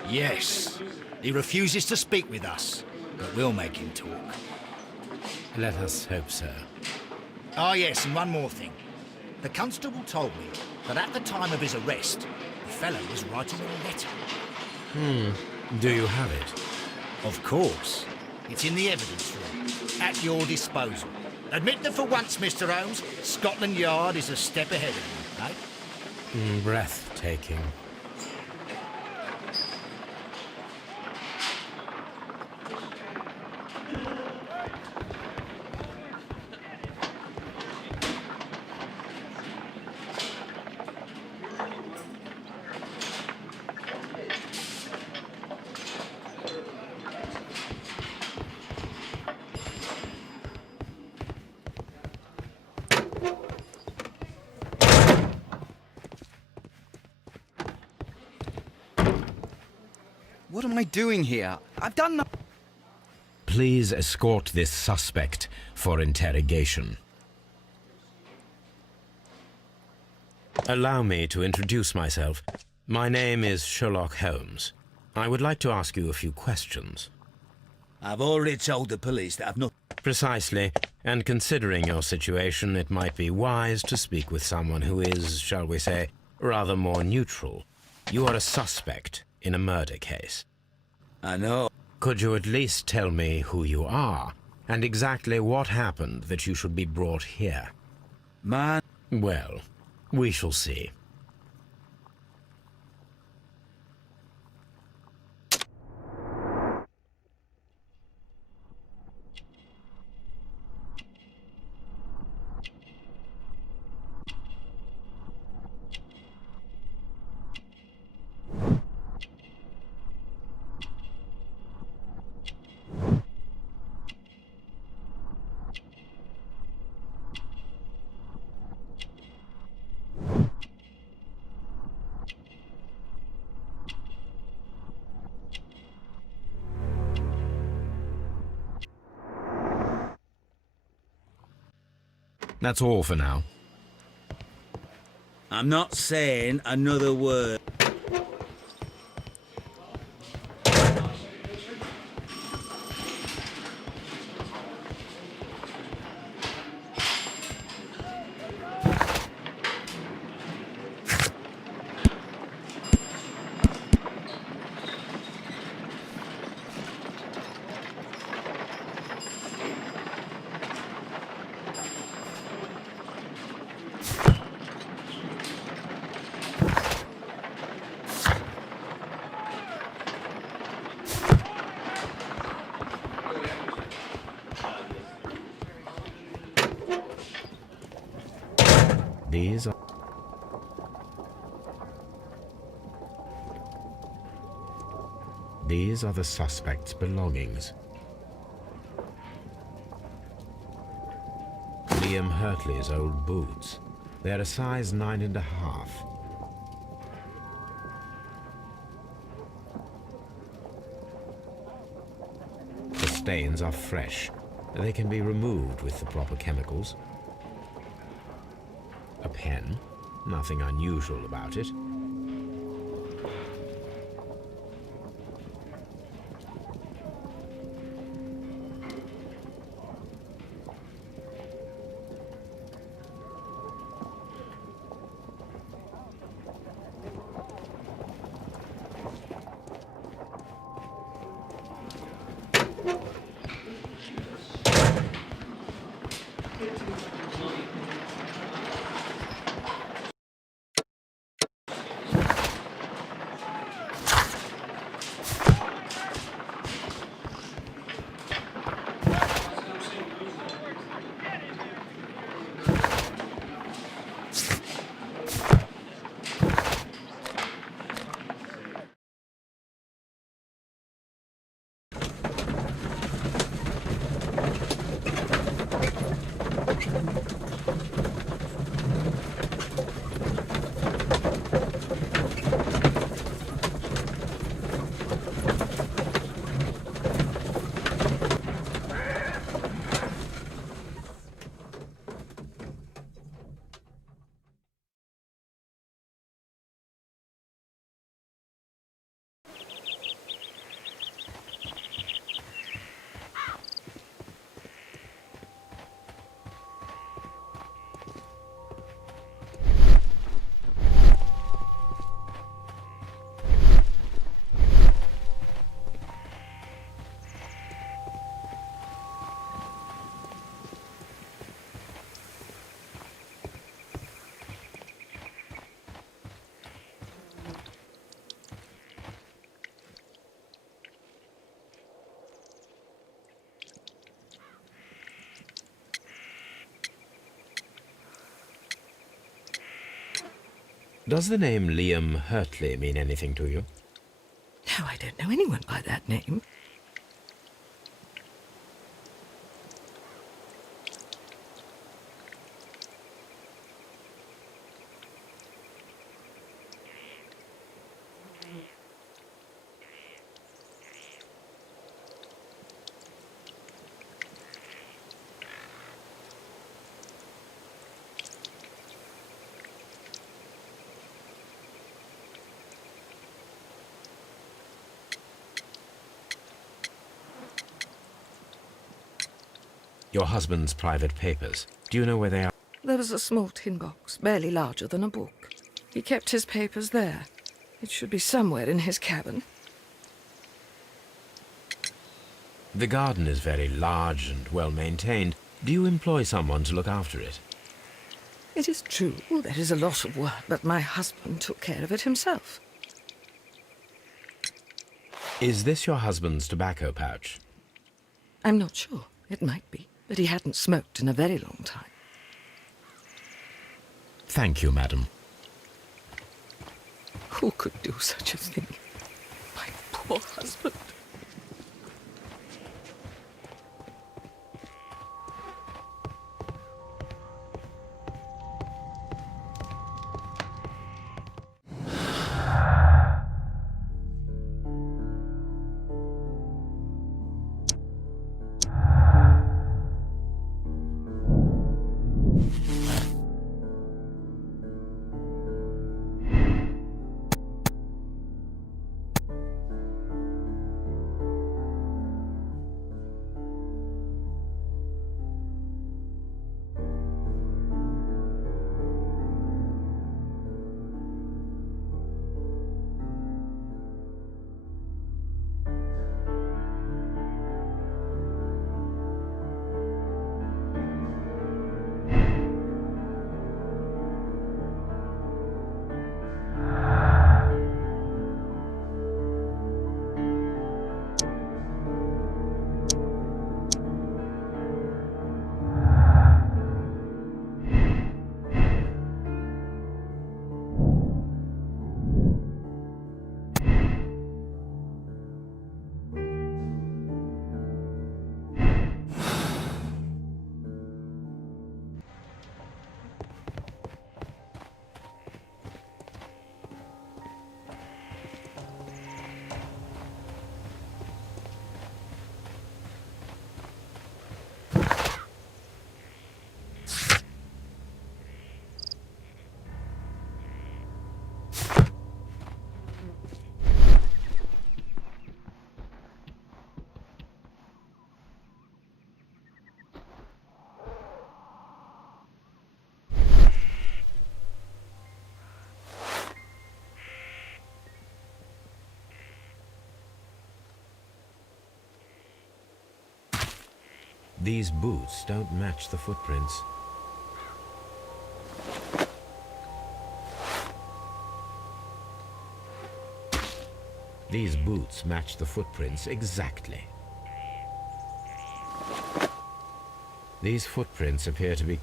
Yes. He refuses to speak with us, but we'll make him talk. Let us hope so. Ah, yes, and one more thing. The constable told me that at the time of his arrest, the fellow was writing a letter. Do you have it? Of course. It's in the evidence room, at your disposal. Admit that for once, Mr. Holmes, Scotland Yard is a step ahead of you, eh? Breathtaking. What am I doing here? I've done nothing. Please escort this suspect for interrogation. Allow me to introduce myself. My name is Sherlock Holmes. I would like to ask you a few questions. I've already told the police that I've not... Precisely, and considering your situation, it might be wise to speak with someone who is, shall we say, rather more neutral. You are a suspect in a murder case. I know. Could you at least tell me who you are, and exactly what happened that you should be brought here? Man, Well, we shall see. That's all for now. I'm not saying another word. These are the suspect's belongings. Liam Hurtley's old boots. They're a size 9.5. The stains are fresh. They can be removed with the proper chemicals. A pen. Nothing unusual about it. Does the name Liam Hurtley mean anything to you? No, I don't know anyone by that name. Your husband's private papers. Do you know where they are? There was a small tin box, barely larger than a book. He kept his papers there. It should be somewhere in his cabin. The garden is very large and well maintained. Do you employ someone to look after it? It is true, there is a lot of work, but my husband took care of it himself. Is this your husband's tobacco pouch? I'm not sure. It might be, but he hadn't smoked in a very long time. Thank you, madam. Who could do such a thing? My poor husband. These boots don't match the footprints. These boots match the footprints exactly. These footprints appear to be...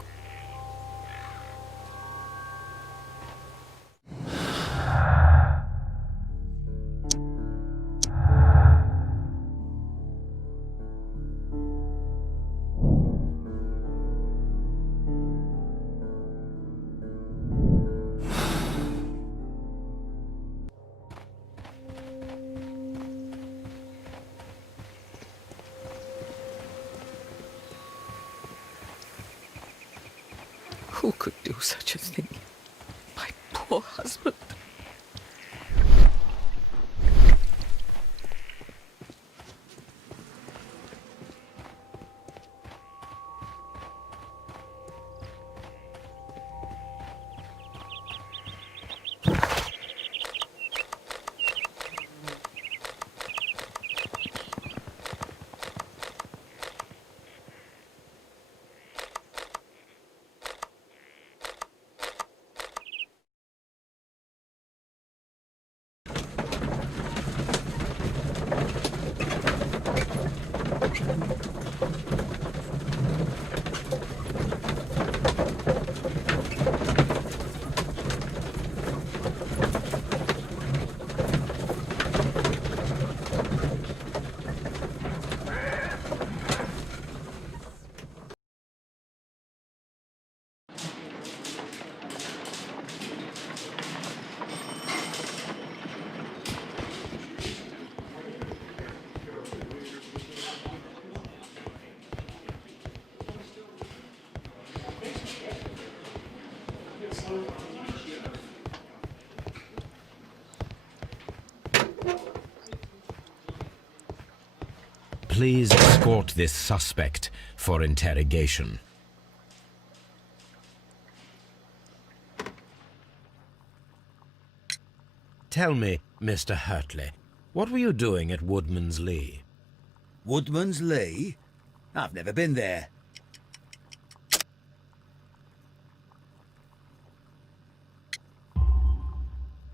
Who could do such a thing? My poor husband. Please escort this suspect for interrogation. Tell me, Mr. Hurtley, what were you doing at Woodman's Lee? Woodman's Lee? I've never been there.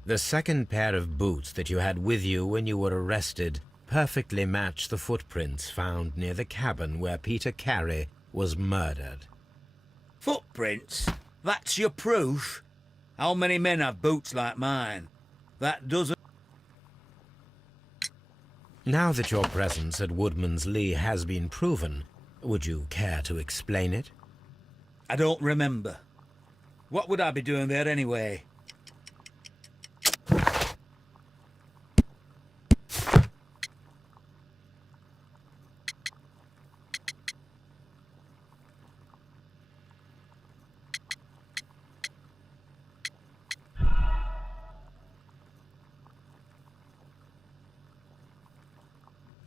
The second pair of boots that you had with you when you were arrested perfectly match the footprints found near the cabin where Peter Carey was murdered. Footprints? That's your proof? How many men have boots like mine? That doesn't... Now that your presence at Woodman's Lee has been proven, would you care to explain it? I don't remember. What would I be doing there anyway?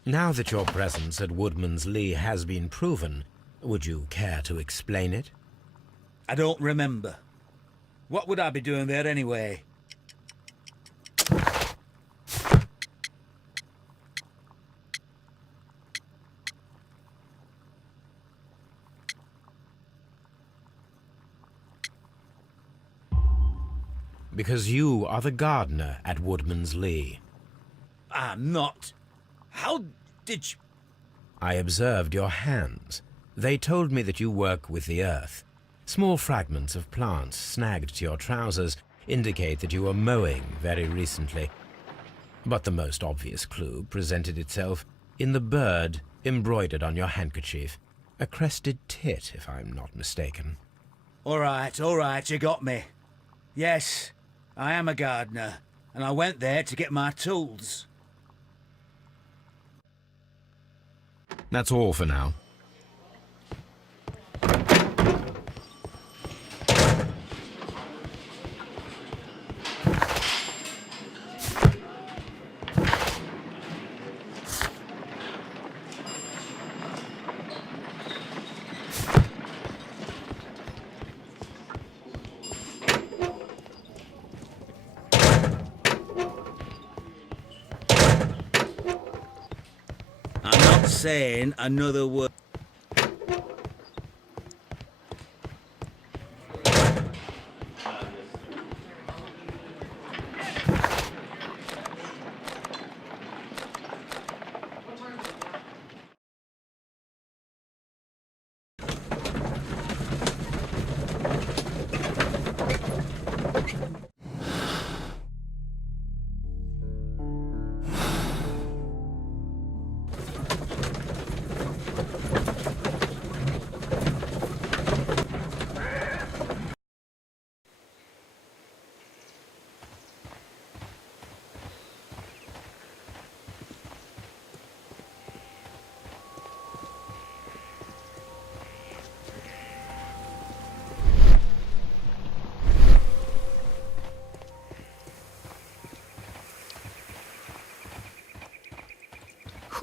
Now that your presence at Woodman's Lee has been proven, would you care to explain it? I don't remember. What would I be doing there anyway? Because you are the gardener at Woodman's Lee. I'm not. How did you... I observed your hands. They told me that you work with the earth. Small fragments of plants snagged to your trousers indicate that you were mowing very recently. But the most obvious clue presented itself in the bird embroidered on your handkerchief. A crested tit, if I'm not mistaken. All right, you got me. Yes, I am a gardener, and I went there to get my tools. That's all for now. I'm not saying another word.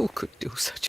Who could do such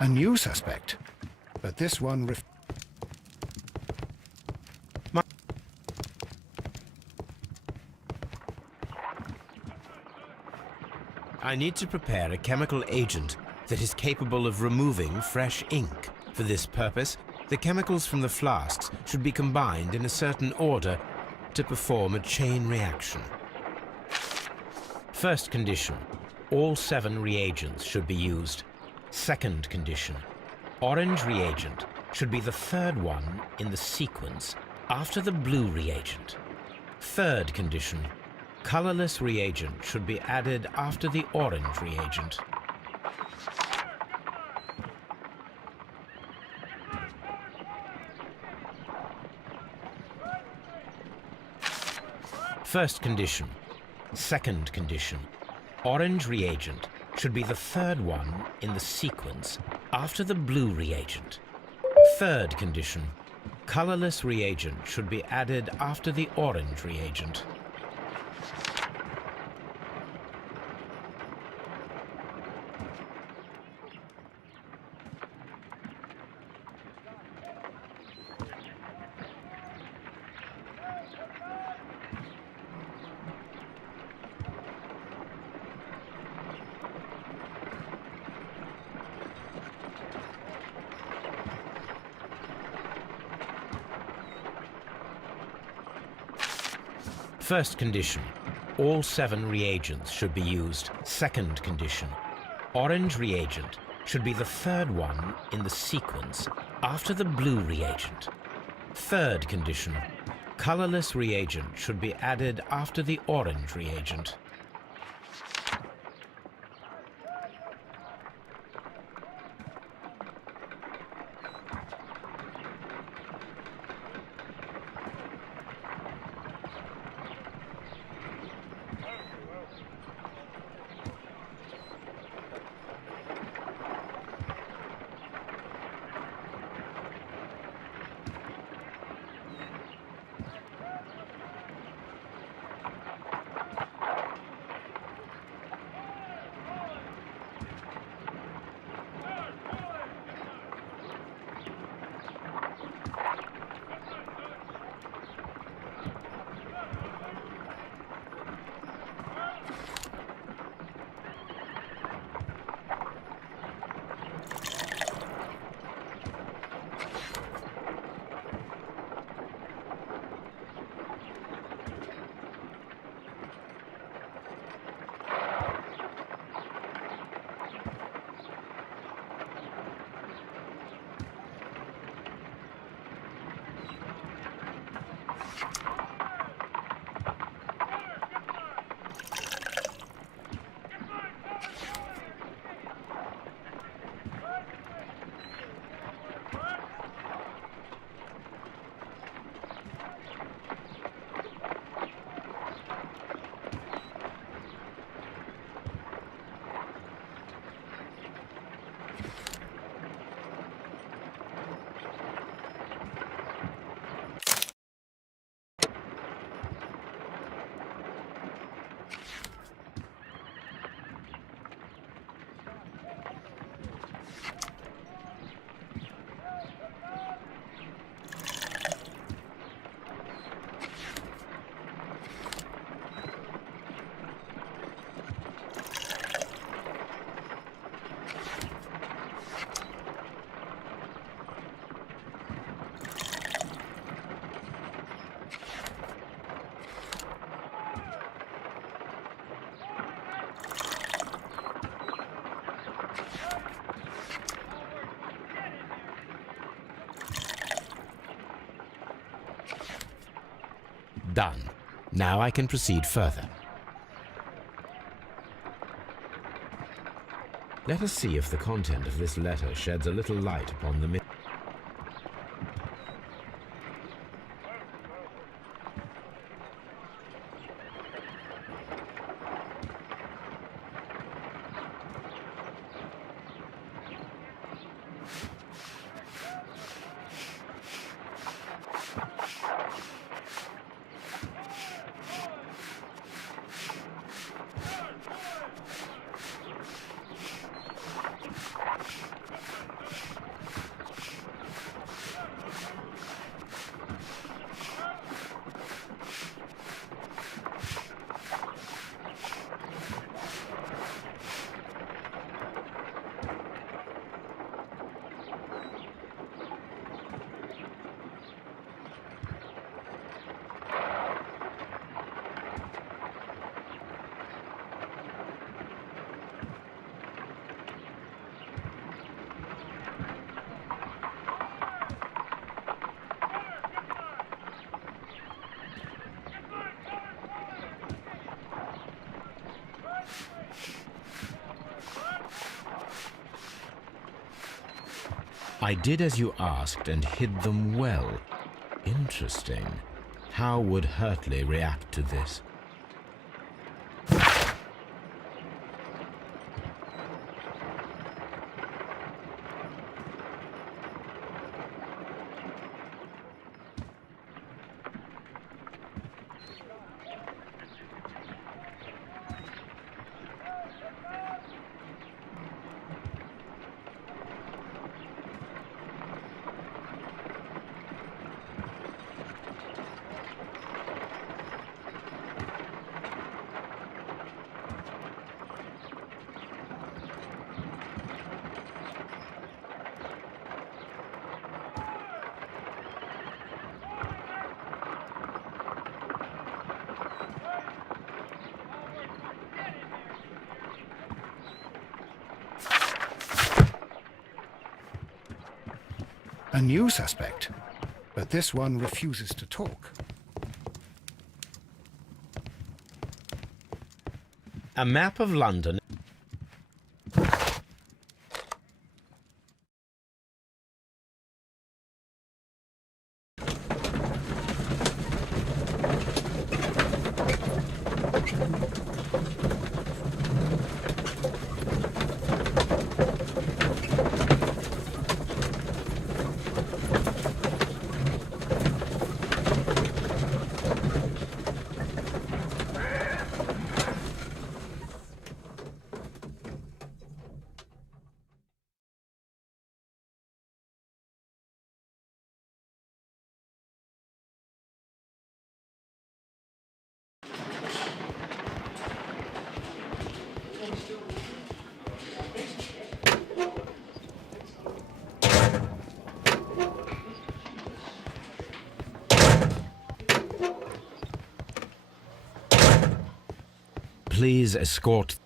A new suspect. But this one I need to prepare a chemical agent that is capable of removing fresh ink. For this purpose, the chemicals from the flasks should be combined in a certain order to perform a chain reaction. First condition, all 7 reagents should be used. Second condition, orange reagent should be the third one in the sequence after the blue reagent. Third condition, colorless reagent should be added after the orange reagent. First condition. Second condition. Orange reagent should be the third one in the sequence after the blue reagent. Third condition. Colorless reagent should be added after the orange reagent. First condition, all 7 reagents should be used. Second condition, orange reagent should be the third one in the sequence after the blue reagent. Third condition, colorless reagent should be added after the orange reagent. Done. Now I can proceed further. Let us see if the content of this letter sheds a little light upon the mystery. I did as you asked and hid them well. Interesting. How would Hurtley react to this? A new suspect, but this one refuses to talk. A map of London. Please escort.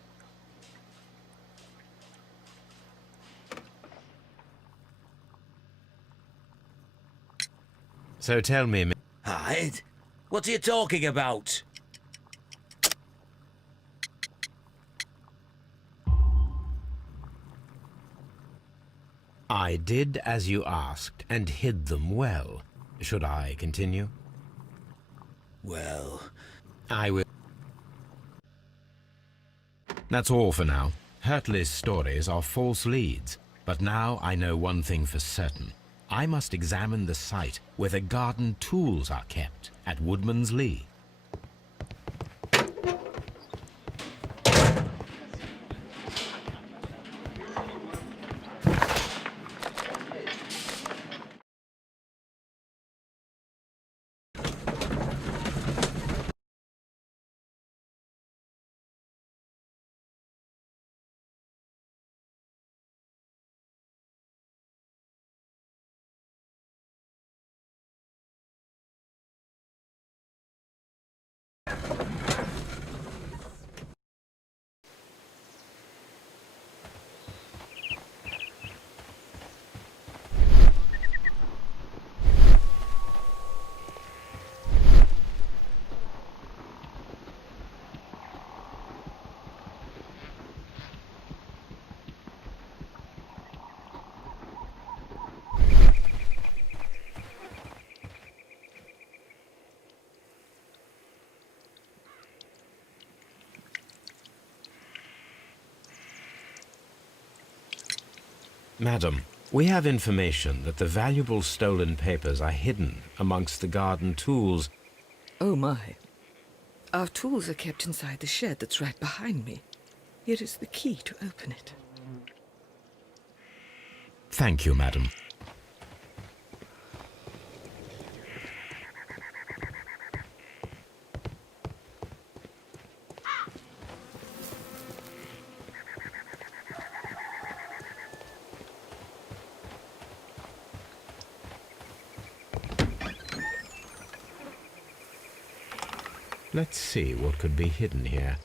So tell me, Hide? What are you talking about? I did as you asked and hid them well. Should I continue? Well, I will. That's all for now. Hurtley's stories are false leads, but now I know one thing for certain. I must examine the site where the garden tools are kept at Woodman's Lee. Madam, we have information that the valuable stolen papers are hidden amongst the garden tools. Oh my. Our tools are kept inside the shed that's right behind me. Here is the key to open it. Thank you, madam. Let's see what could be hidden here.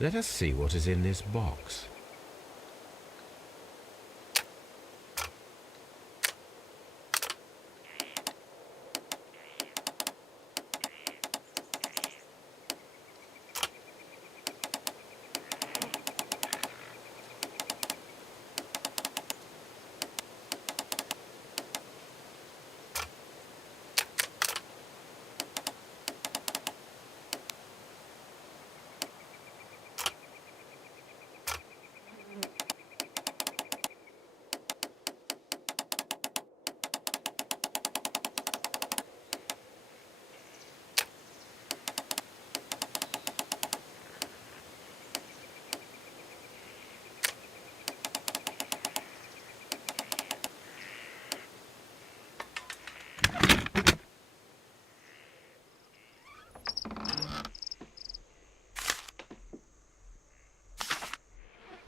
Let us see what is in this box.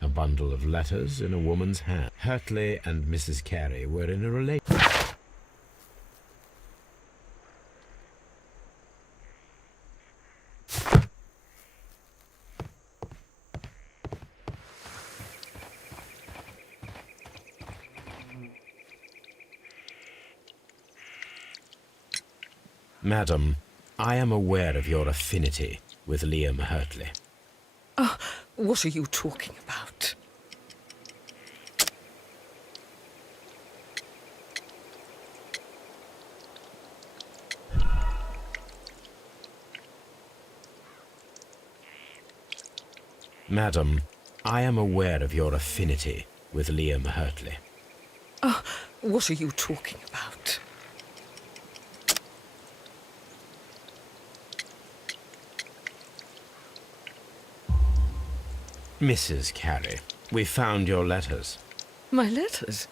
A bundle of letters in a woman's hand. Hurtley and Mrs. Carey were in a relationship. Madam, I am aware of your affinity with Liam Hurtley. Oh, what are you talking about? Madam, I am aware of your affinity with Liam Hurtley. Oh, what are you talking about? Mrs. Carey, we found your letters. My letters?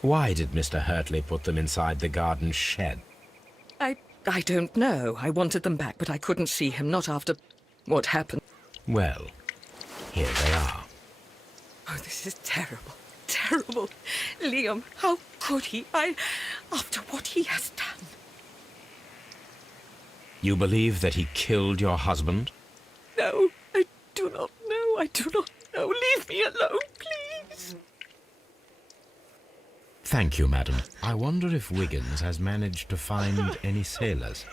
Why did Mr. Hurtley put them inside the garden shed? I don't know. I wanted them back, but I couldn't see him, not after what happened. Well, here they are. Oh, this is terrible. Terrible. Liam, how could he? After what he has done. You believe that he killed your husband? No, I do not know. I do not know. Leave me alone, please. Thank you, madam. I wonder if Wiggins has managed to find any sailors.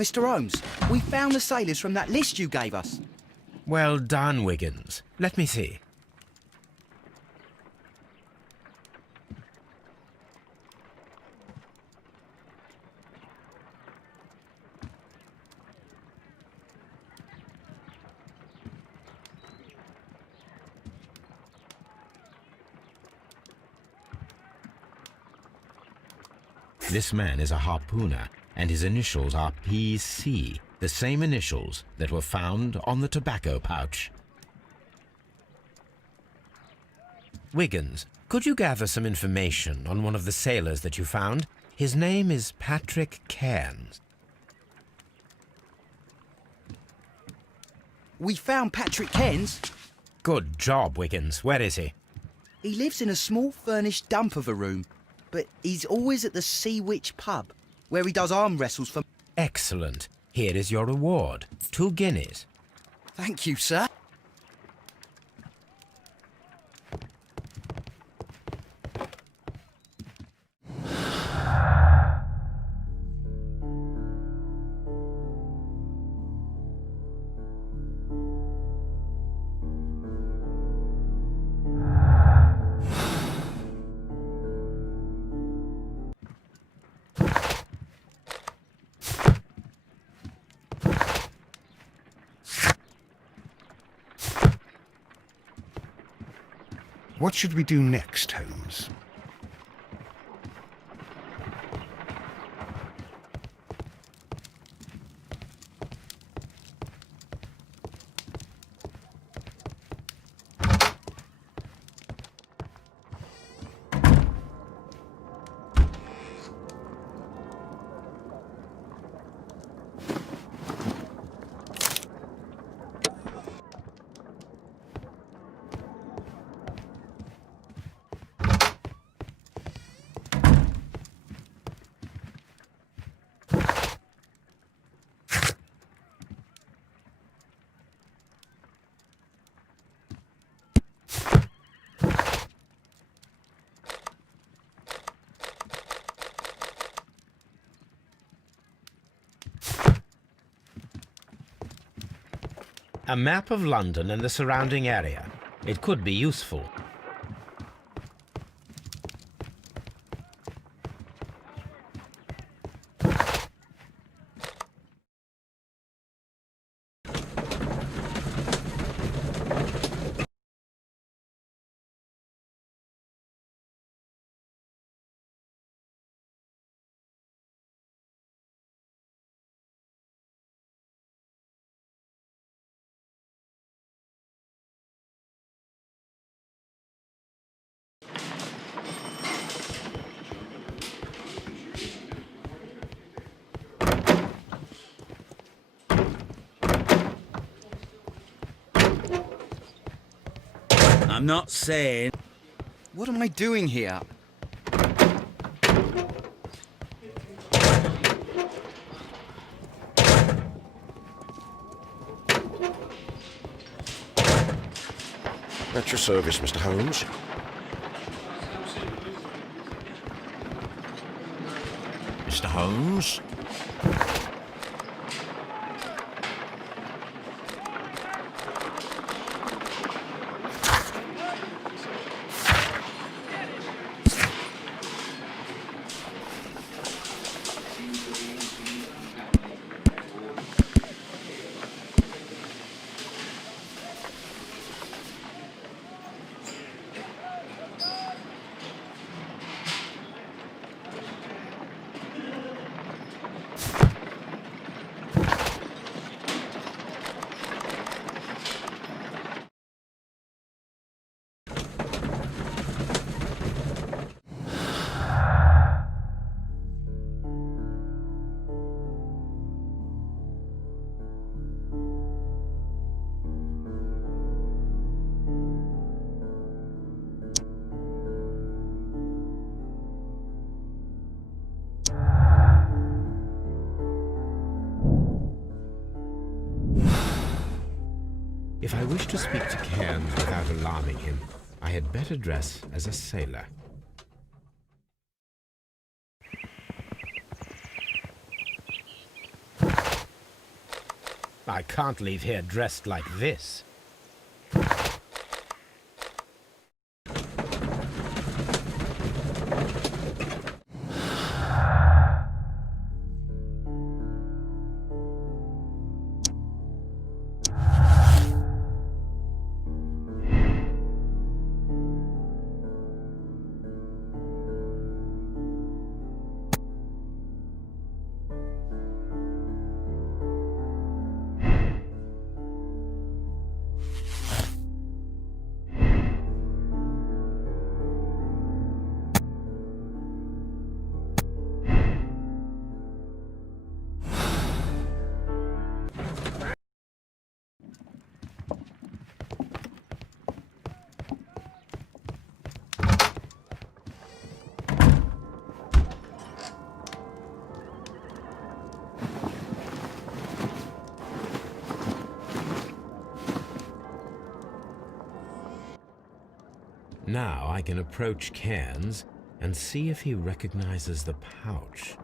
Mr. Holmes, we found the sailors from that list you gave us. Well done, Wiggins. Let me see. This man is a harpooner, and his initials are PC, the same initials that were found on the tobacco pouch. Wiggins, could you gather some information on one of the sailors that you found? His name is Patrick Cairns. We found Patrick Cairns. Good job, Wiggins. Where is he? He lives in a small furnished dump of a room, but he's always at the Sea Witch pub, where he does arm wrestles for... Excellent. Here is your reward. 2 guineas. Thank you, sir. What should we do next, Holmes? A map of London and the surrounding area. It could be useful. I'm not saying... What am I doing here? At your service, Mr. Holmes. Mr. Holmes? If I wish to speak to Cairns without alarming him, I had better dress as a sailor. I can't leave here dressed like this. Now I can approach Cairns and see if he recognizes the pouch.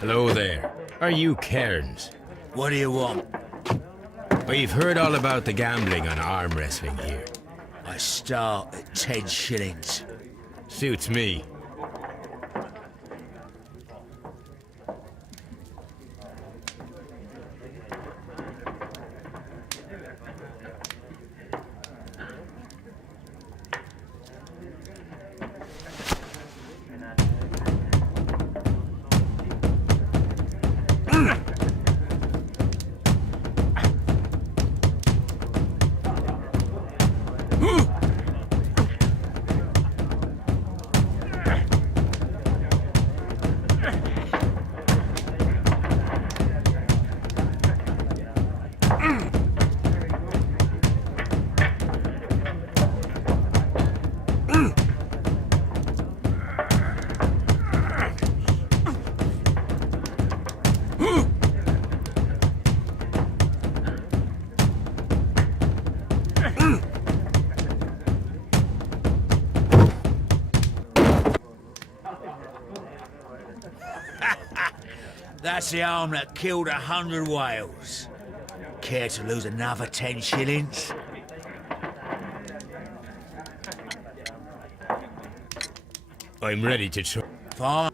Hello there. Are you Cairns? What do you want? We've heard all about the gambling on arm wrestling here. I start at 10 shillings. Suits me. That's the arm that killed 100 whales. Care to lose another 10 shillings? I'm ready to try. Fine.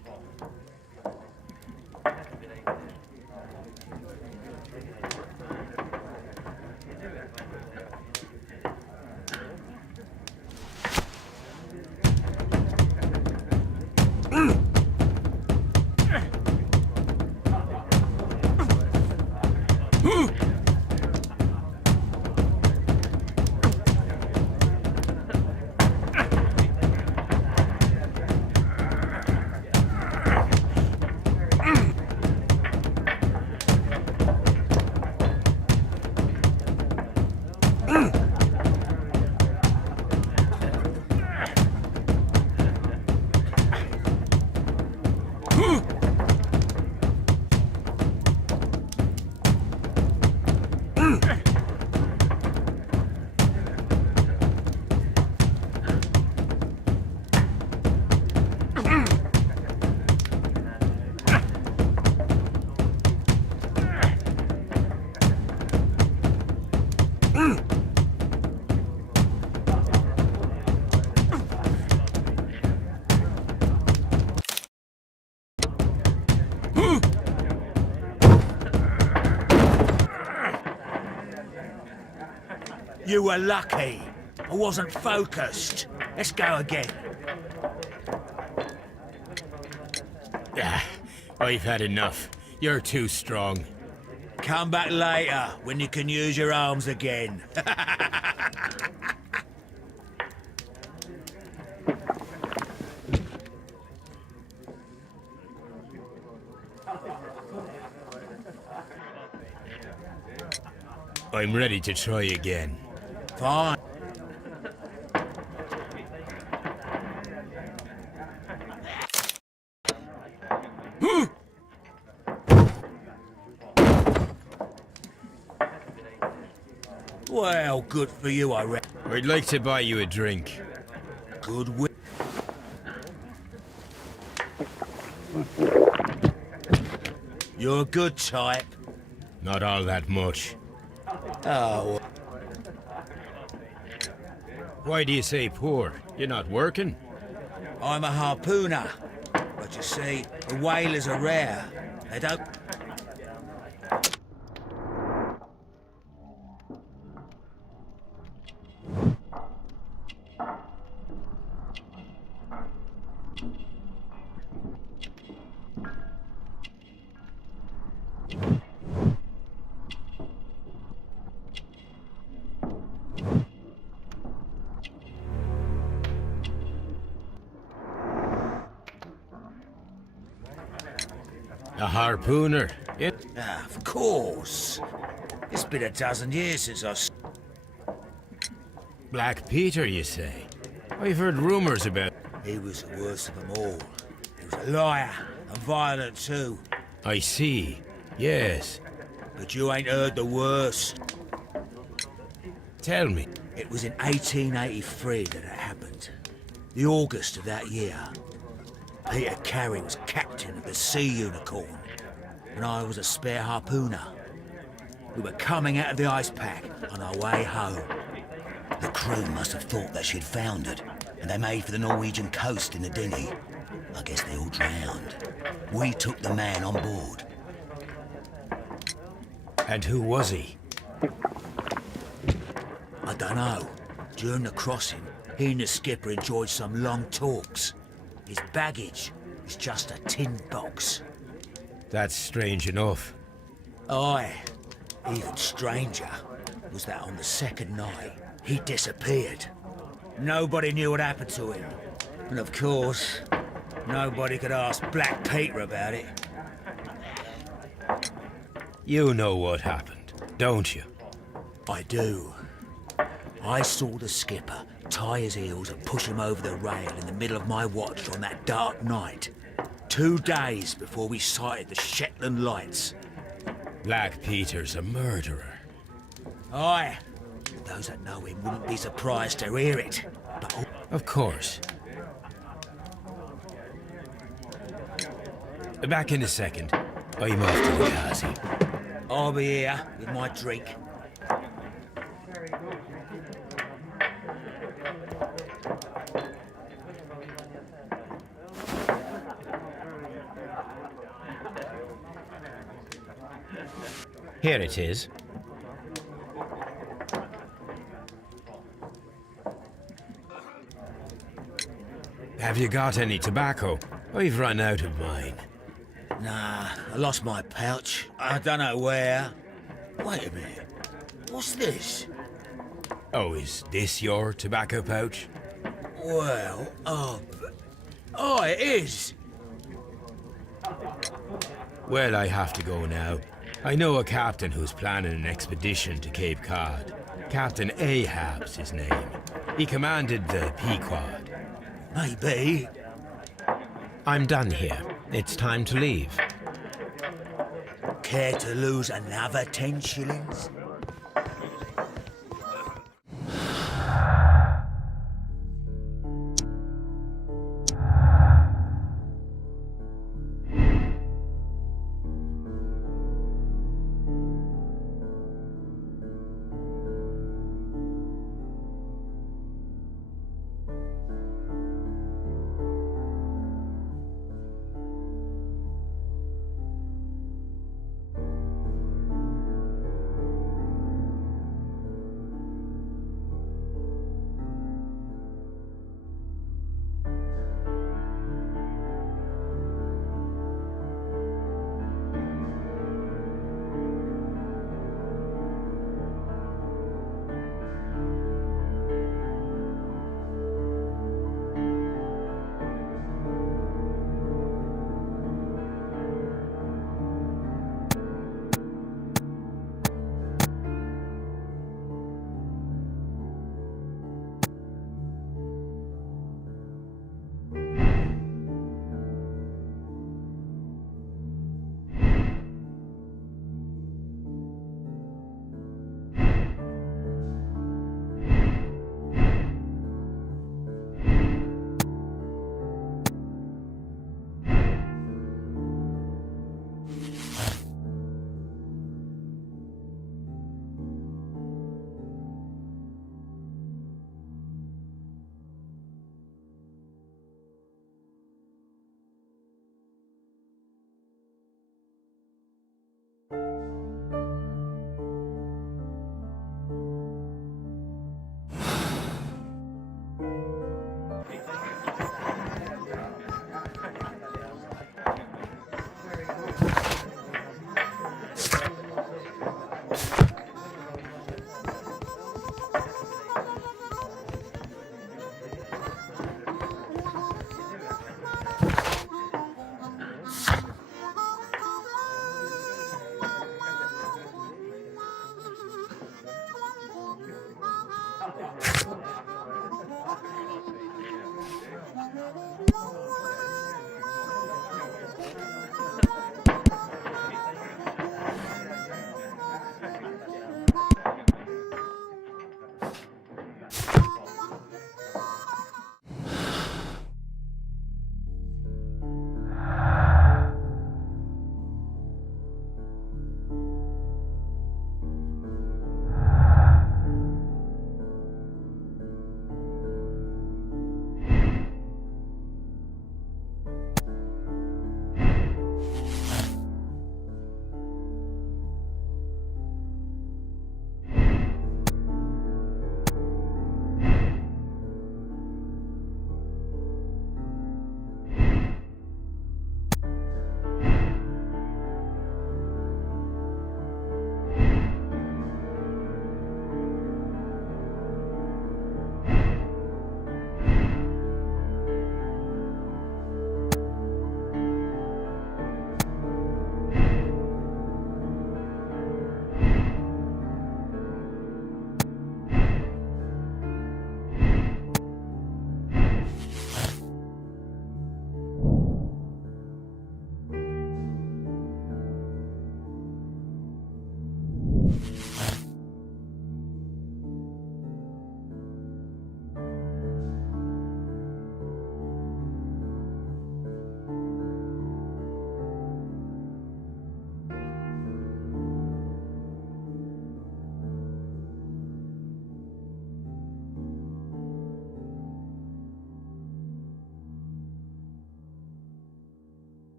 You were lucky. I wasn't focused. Let's go again. Ah, I've had enough. You're too strong. Come back later, when you can use your arms again. I'm ready to try again. Fine. Well, good for you, I reckon. I'd like to buy you a drink. Good wi- You're a good type. Not all that much. Oh, Why do you say poor? You're not working? I'm a harpooner. But you see, the whalers are rare. They don't... A harpooner? Of course. It's been a dozen years since I... Black Peter, you say? I've heard rumors about... He was the worst of them all. He was a liar, and violent too. I see. Yes. But you ain't heard the worst. Tell me. It was in 1883 that it happened. The August of that year. Peter Carey was captain of the Sea Unicorn, and I was a spare harpooner. We were coming out of the ice pack on our way home. The crew must have thought that she'd foundered, and they made for the Norwegian coast in the dinghy. I guess they all drowned. We took the man on board. And who was he? I don't know. During the crossing, he and the skipper enjoyed some long talks. His baggage was just a tin box. That's strange enough. Aye. Even stranger was that on the second night, he disappeared. Nobody knew what happened to him. And of course, nobody could ask Black Peter about it. You know what happened, don't you? I do. I saw the skipper tie his heels and push him over the rail in the middle of my watch on that dark night. 2 days before we sighted the Shetland lights. Black Peter's a murderer. Aye. Those that know him wouldn't be surprised to hear it. But Of course. Back in a second. I'm off to the Ghazi. I'll be here with my drink. Here it is. Have you got any tobacco? I've run out of mine. Nah, I lost my pouch. I don't know where. Wait a minute. What's this? Oh, is this your tobacco pouch? Well, oh, it is. Well, I have to go now. I know a captain who's planning an expedition to Cape Cod. Captain Ahab's his name. He commanded the Pequod. Maybe. I'm done here. It's time to leave. Care to lose another 10 shillings?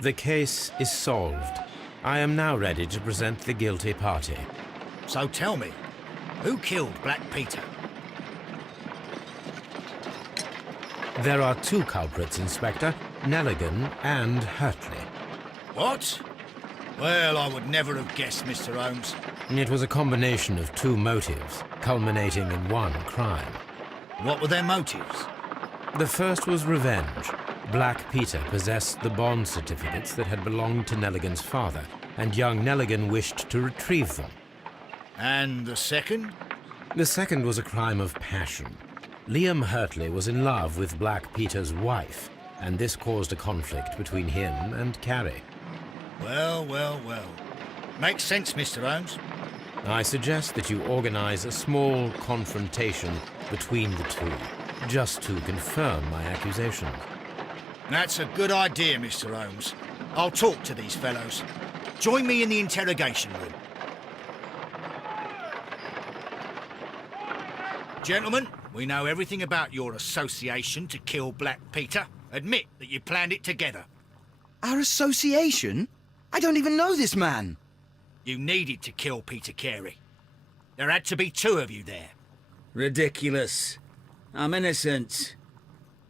The case is solved. I am now ready to present the guilty party. So tell me, who killed Black Peter? There are two culprits, Inspector, Nelligan and Hurtley. What? Well, I would never have guessed, Mr. Holmes. It was a combination of two motives, culminating in one crime. What were their motives? The first was revenge. Black Peter possessed the bond certificates that had belonged to Nelligan's father, and young Nelligan wished to retrieve them. And the second? The second was a crime of passion. Liam Hurtley was in love with Black Peter's wife, and this caused a conflict between him and Carrie. Well, well, well. Makes sense, Mr. Holmes. I suggest that you organize a small confrontation between the two, just to confirm my accusations. That's a good idea, Mr. Holmes. I'll talk to these fellows. Join me in the interrogation room. Gentlemen, we know everything about your association to kill Black Peter. Admit that you planned it together. Our association? I don't even know this man. You needed to kill Peter Carey. There had to be two of you there. Ridiculous. I'm innocent.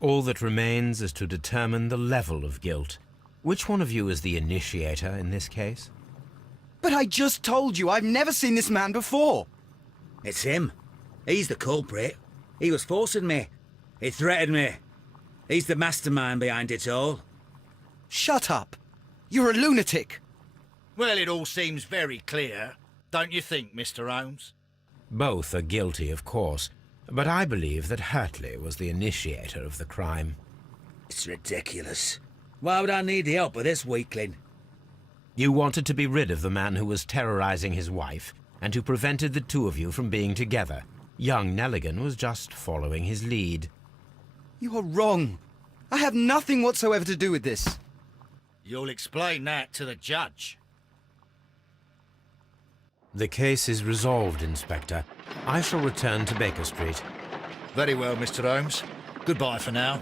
All that remains is to determine the level of guilt. Which one of you is the initiator in this case? But I just told you I've never seen this man before. It's him. He's the culprit. He was forcing me. He threatened me. He's the mastermind behind it all. Shut up. You're a lunatic. Well, it all seems very clear, don't you think, Mr. Holmes? Both are guilty, of course, but I believe that Hurtley was the initiator of the crime. It's ridiculous. Why would I need the help of this weakling? You wanted to be rid of the man who was terrorizing his wife, and who prevented the two of you from being together. Young Nelligan was just following his lead. You are wrong. I have nothing whatsoever to do with this. You'll explain that to the judge. The case is resolved, Inspector. I shall return to Baker Street. Very well, Mr. Holmes. Goodbye for now.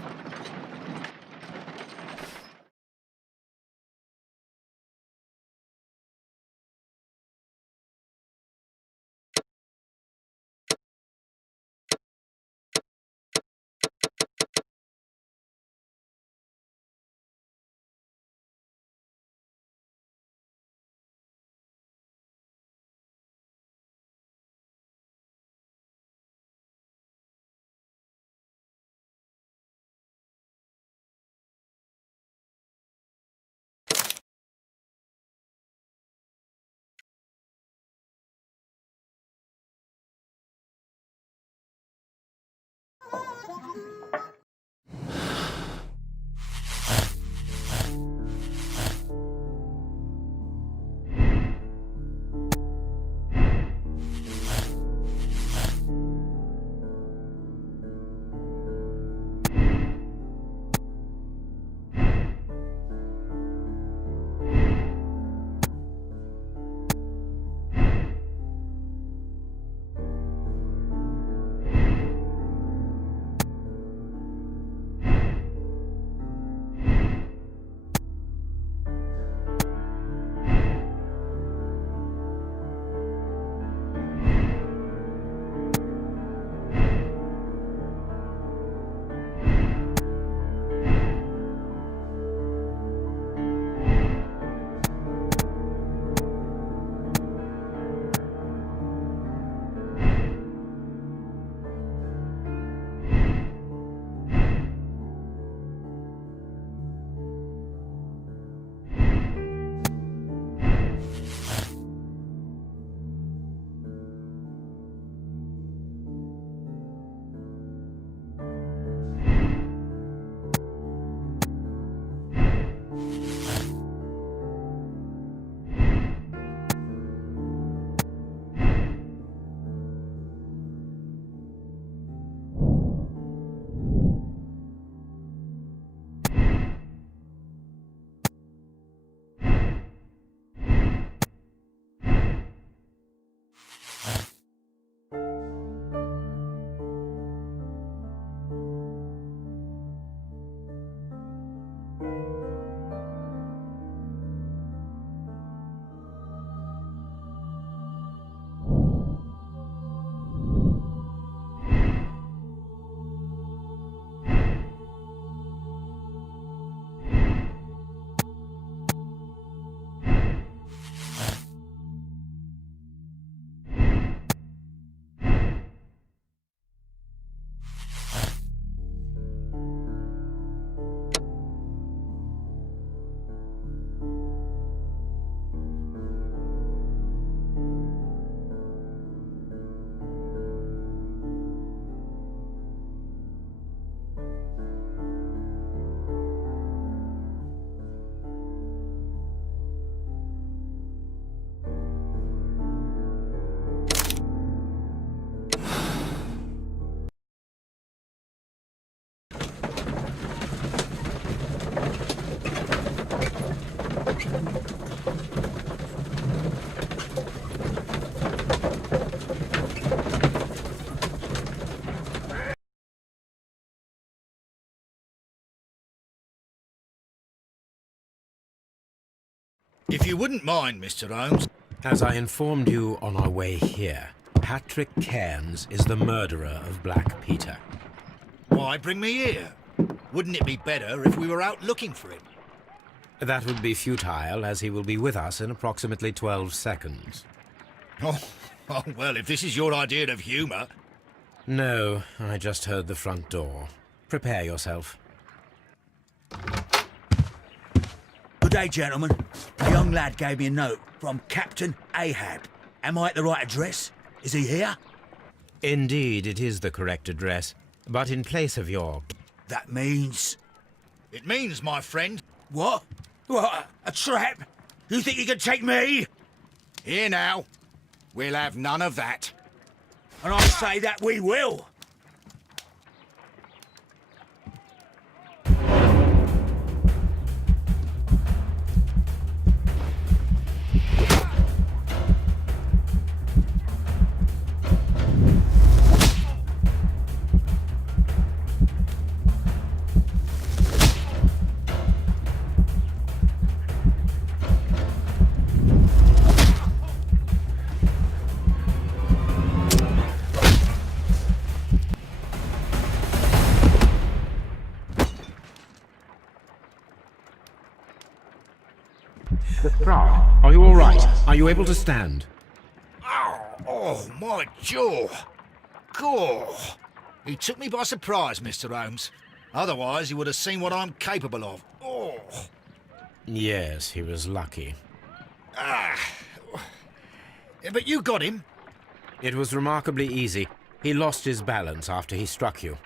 If you wouldn't mind, Mr. Holmes. As I informed you on our way here, Patrick Cairns is the murderer of Black Peter. Why bring me here? Wouldn't it be better if we were out looking for him? That would be futile, as he will be with us in approximately 12 seconds. Oh, well, if this is your idea of humour... No, I just heard the front door. Prepare yourself. Good day, gentlemen. A young lad gave me a note from Captain Ahab. Am I at the right address? Is he here? Indeed, it is the correct address, but in place of your... That means... It means, my friend... What? What? A trap? You think you can take me? Here now. We'll have none of that. And I say that we will. Are you all right? Are you able to stand? Oh, my jaw. Gore. He took me by surprise, Mr. Holmes. Otherwise, he would have seen what I'm capable of. Oh. Yes, he was lucky. But you got him. It was remarkably easy. He lost his balance after he struck you.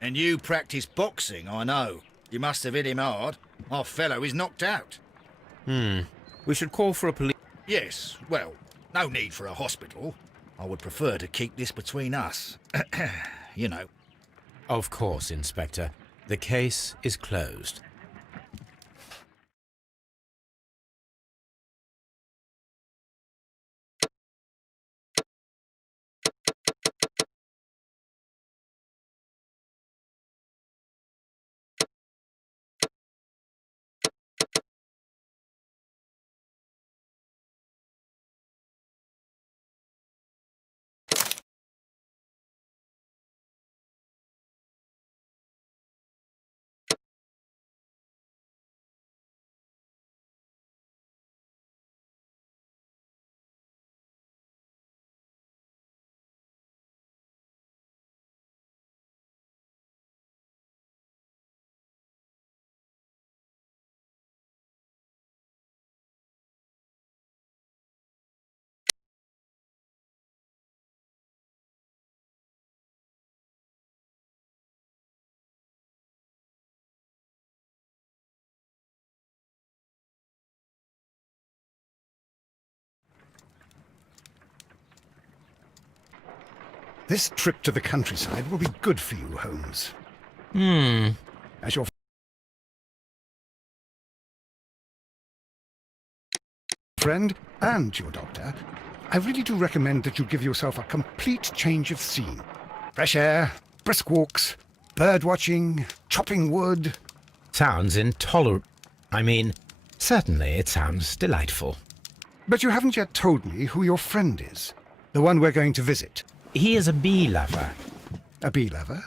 And you practice boxing, I know. You must have hit him hard. Our fellow is knocked out. We should call for a police... Yes, well, no need for a hospital. I would prefer to keep this between us. You know. Of course, Inspector. The case is closed. This trip to the countryside will be good for you, Holmes. As your friend and your doctor, I really do recommend that you give yourself a complete change of scene. Fresh air, brisk walks, bird watching, chopping wood. Sounds intolerable. I mean, certainly it sounds delightful. But you haven't yet told me who your friend is, the one we're going to visit. He is a bee lover. A bee lover?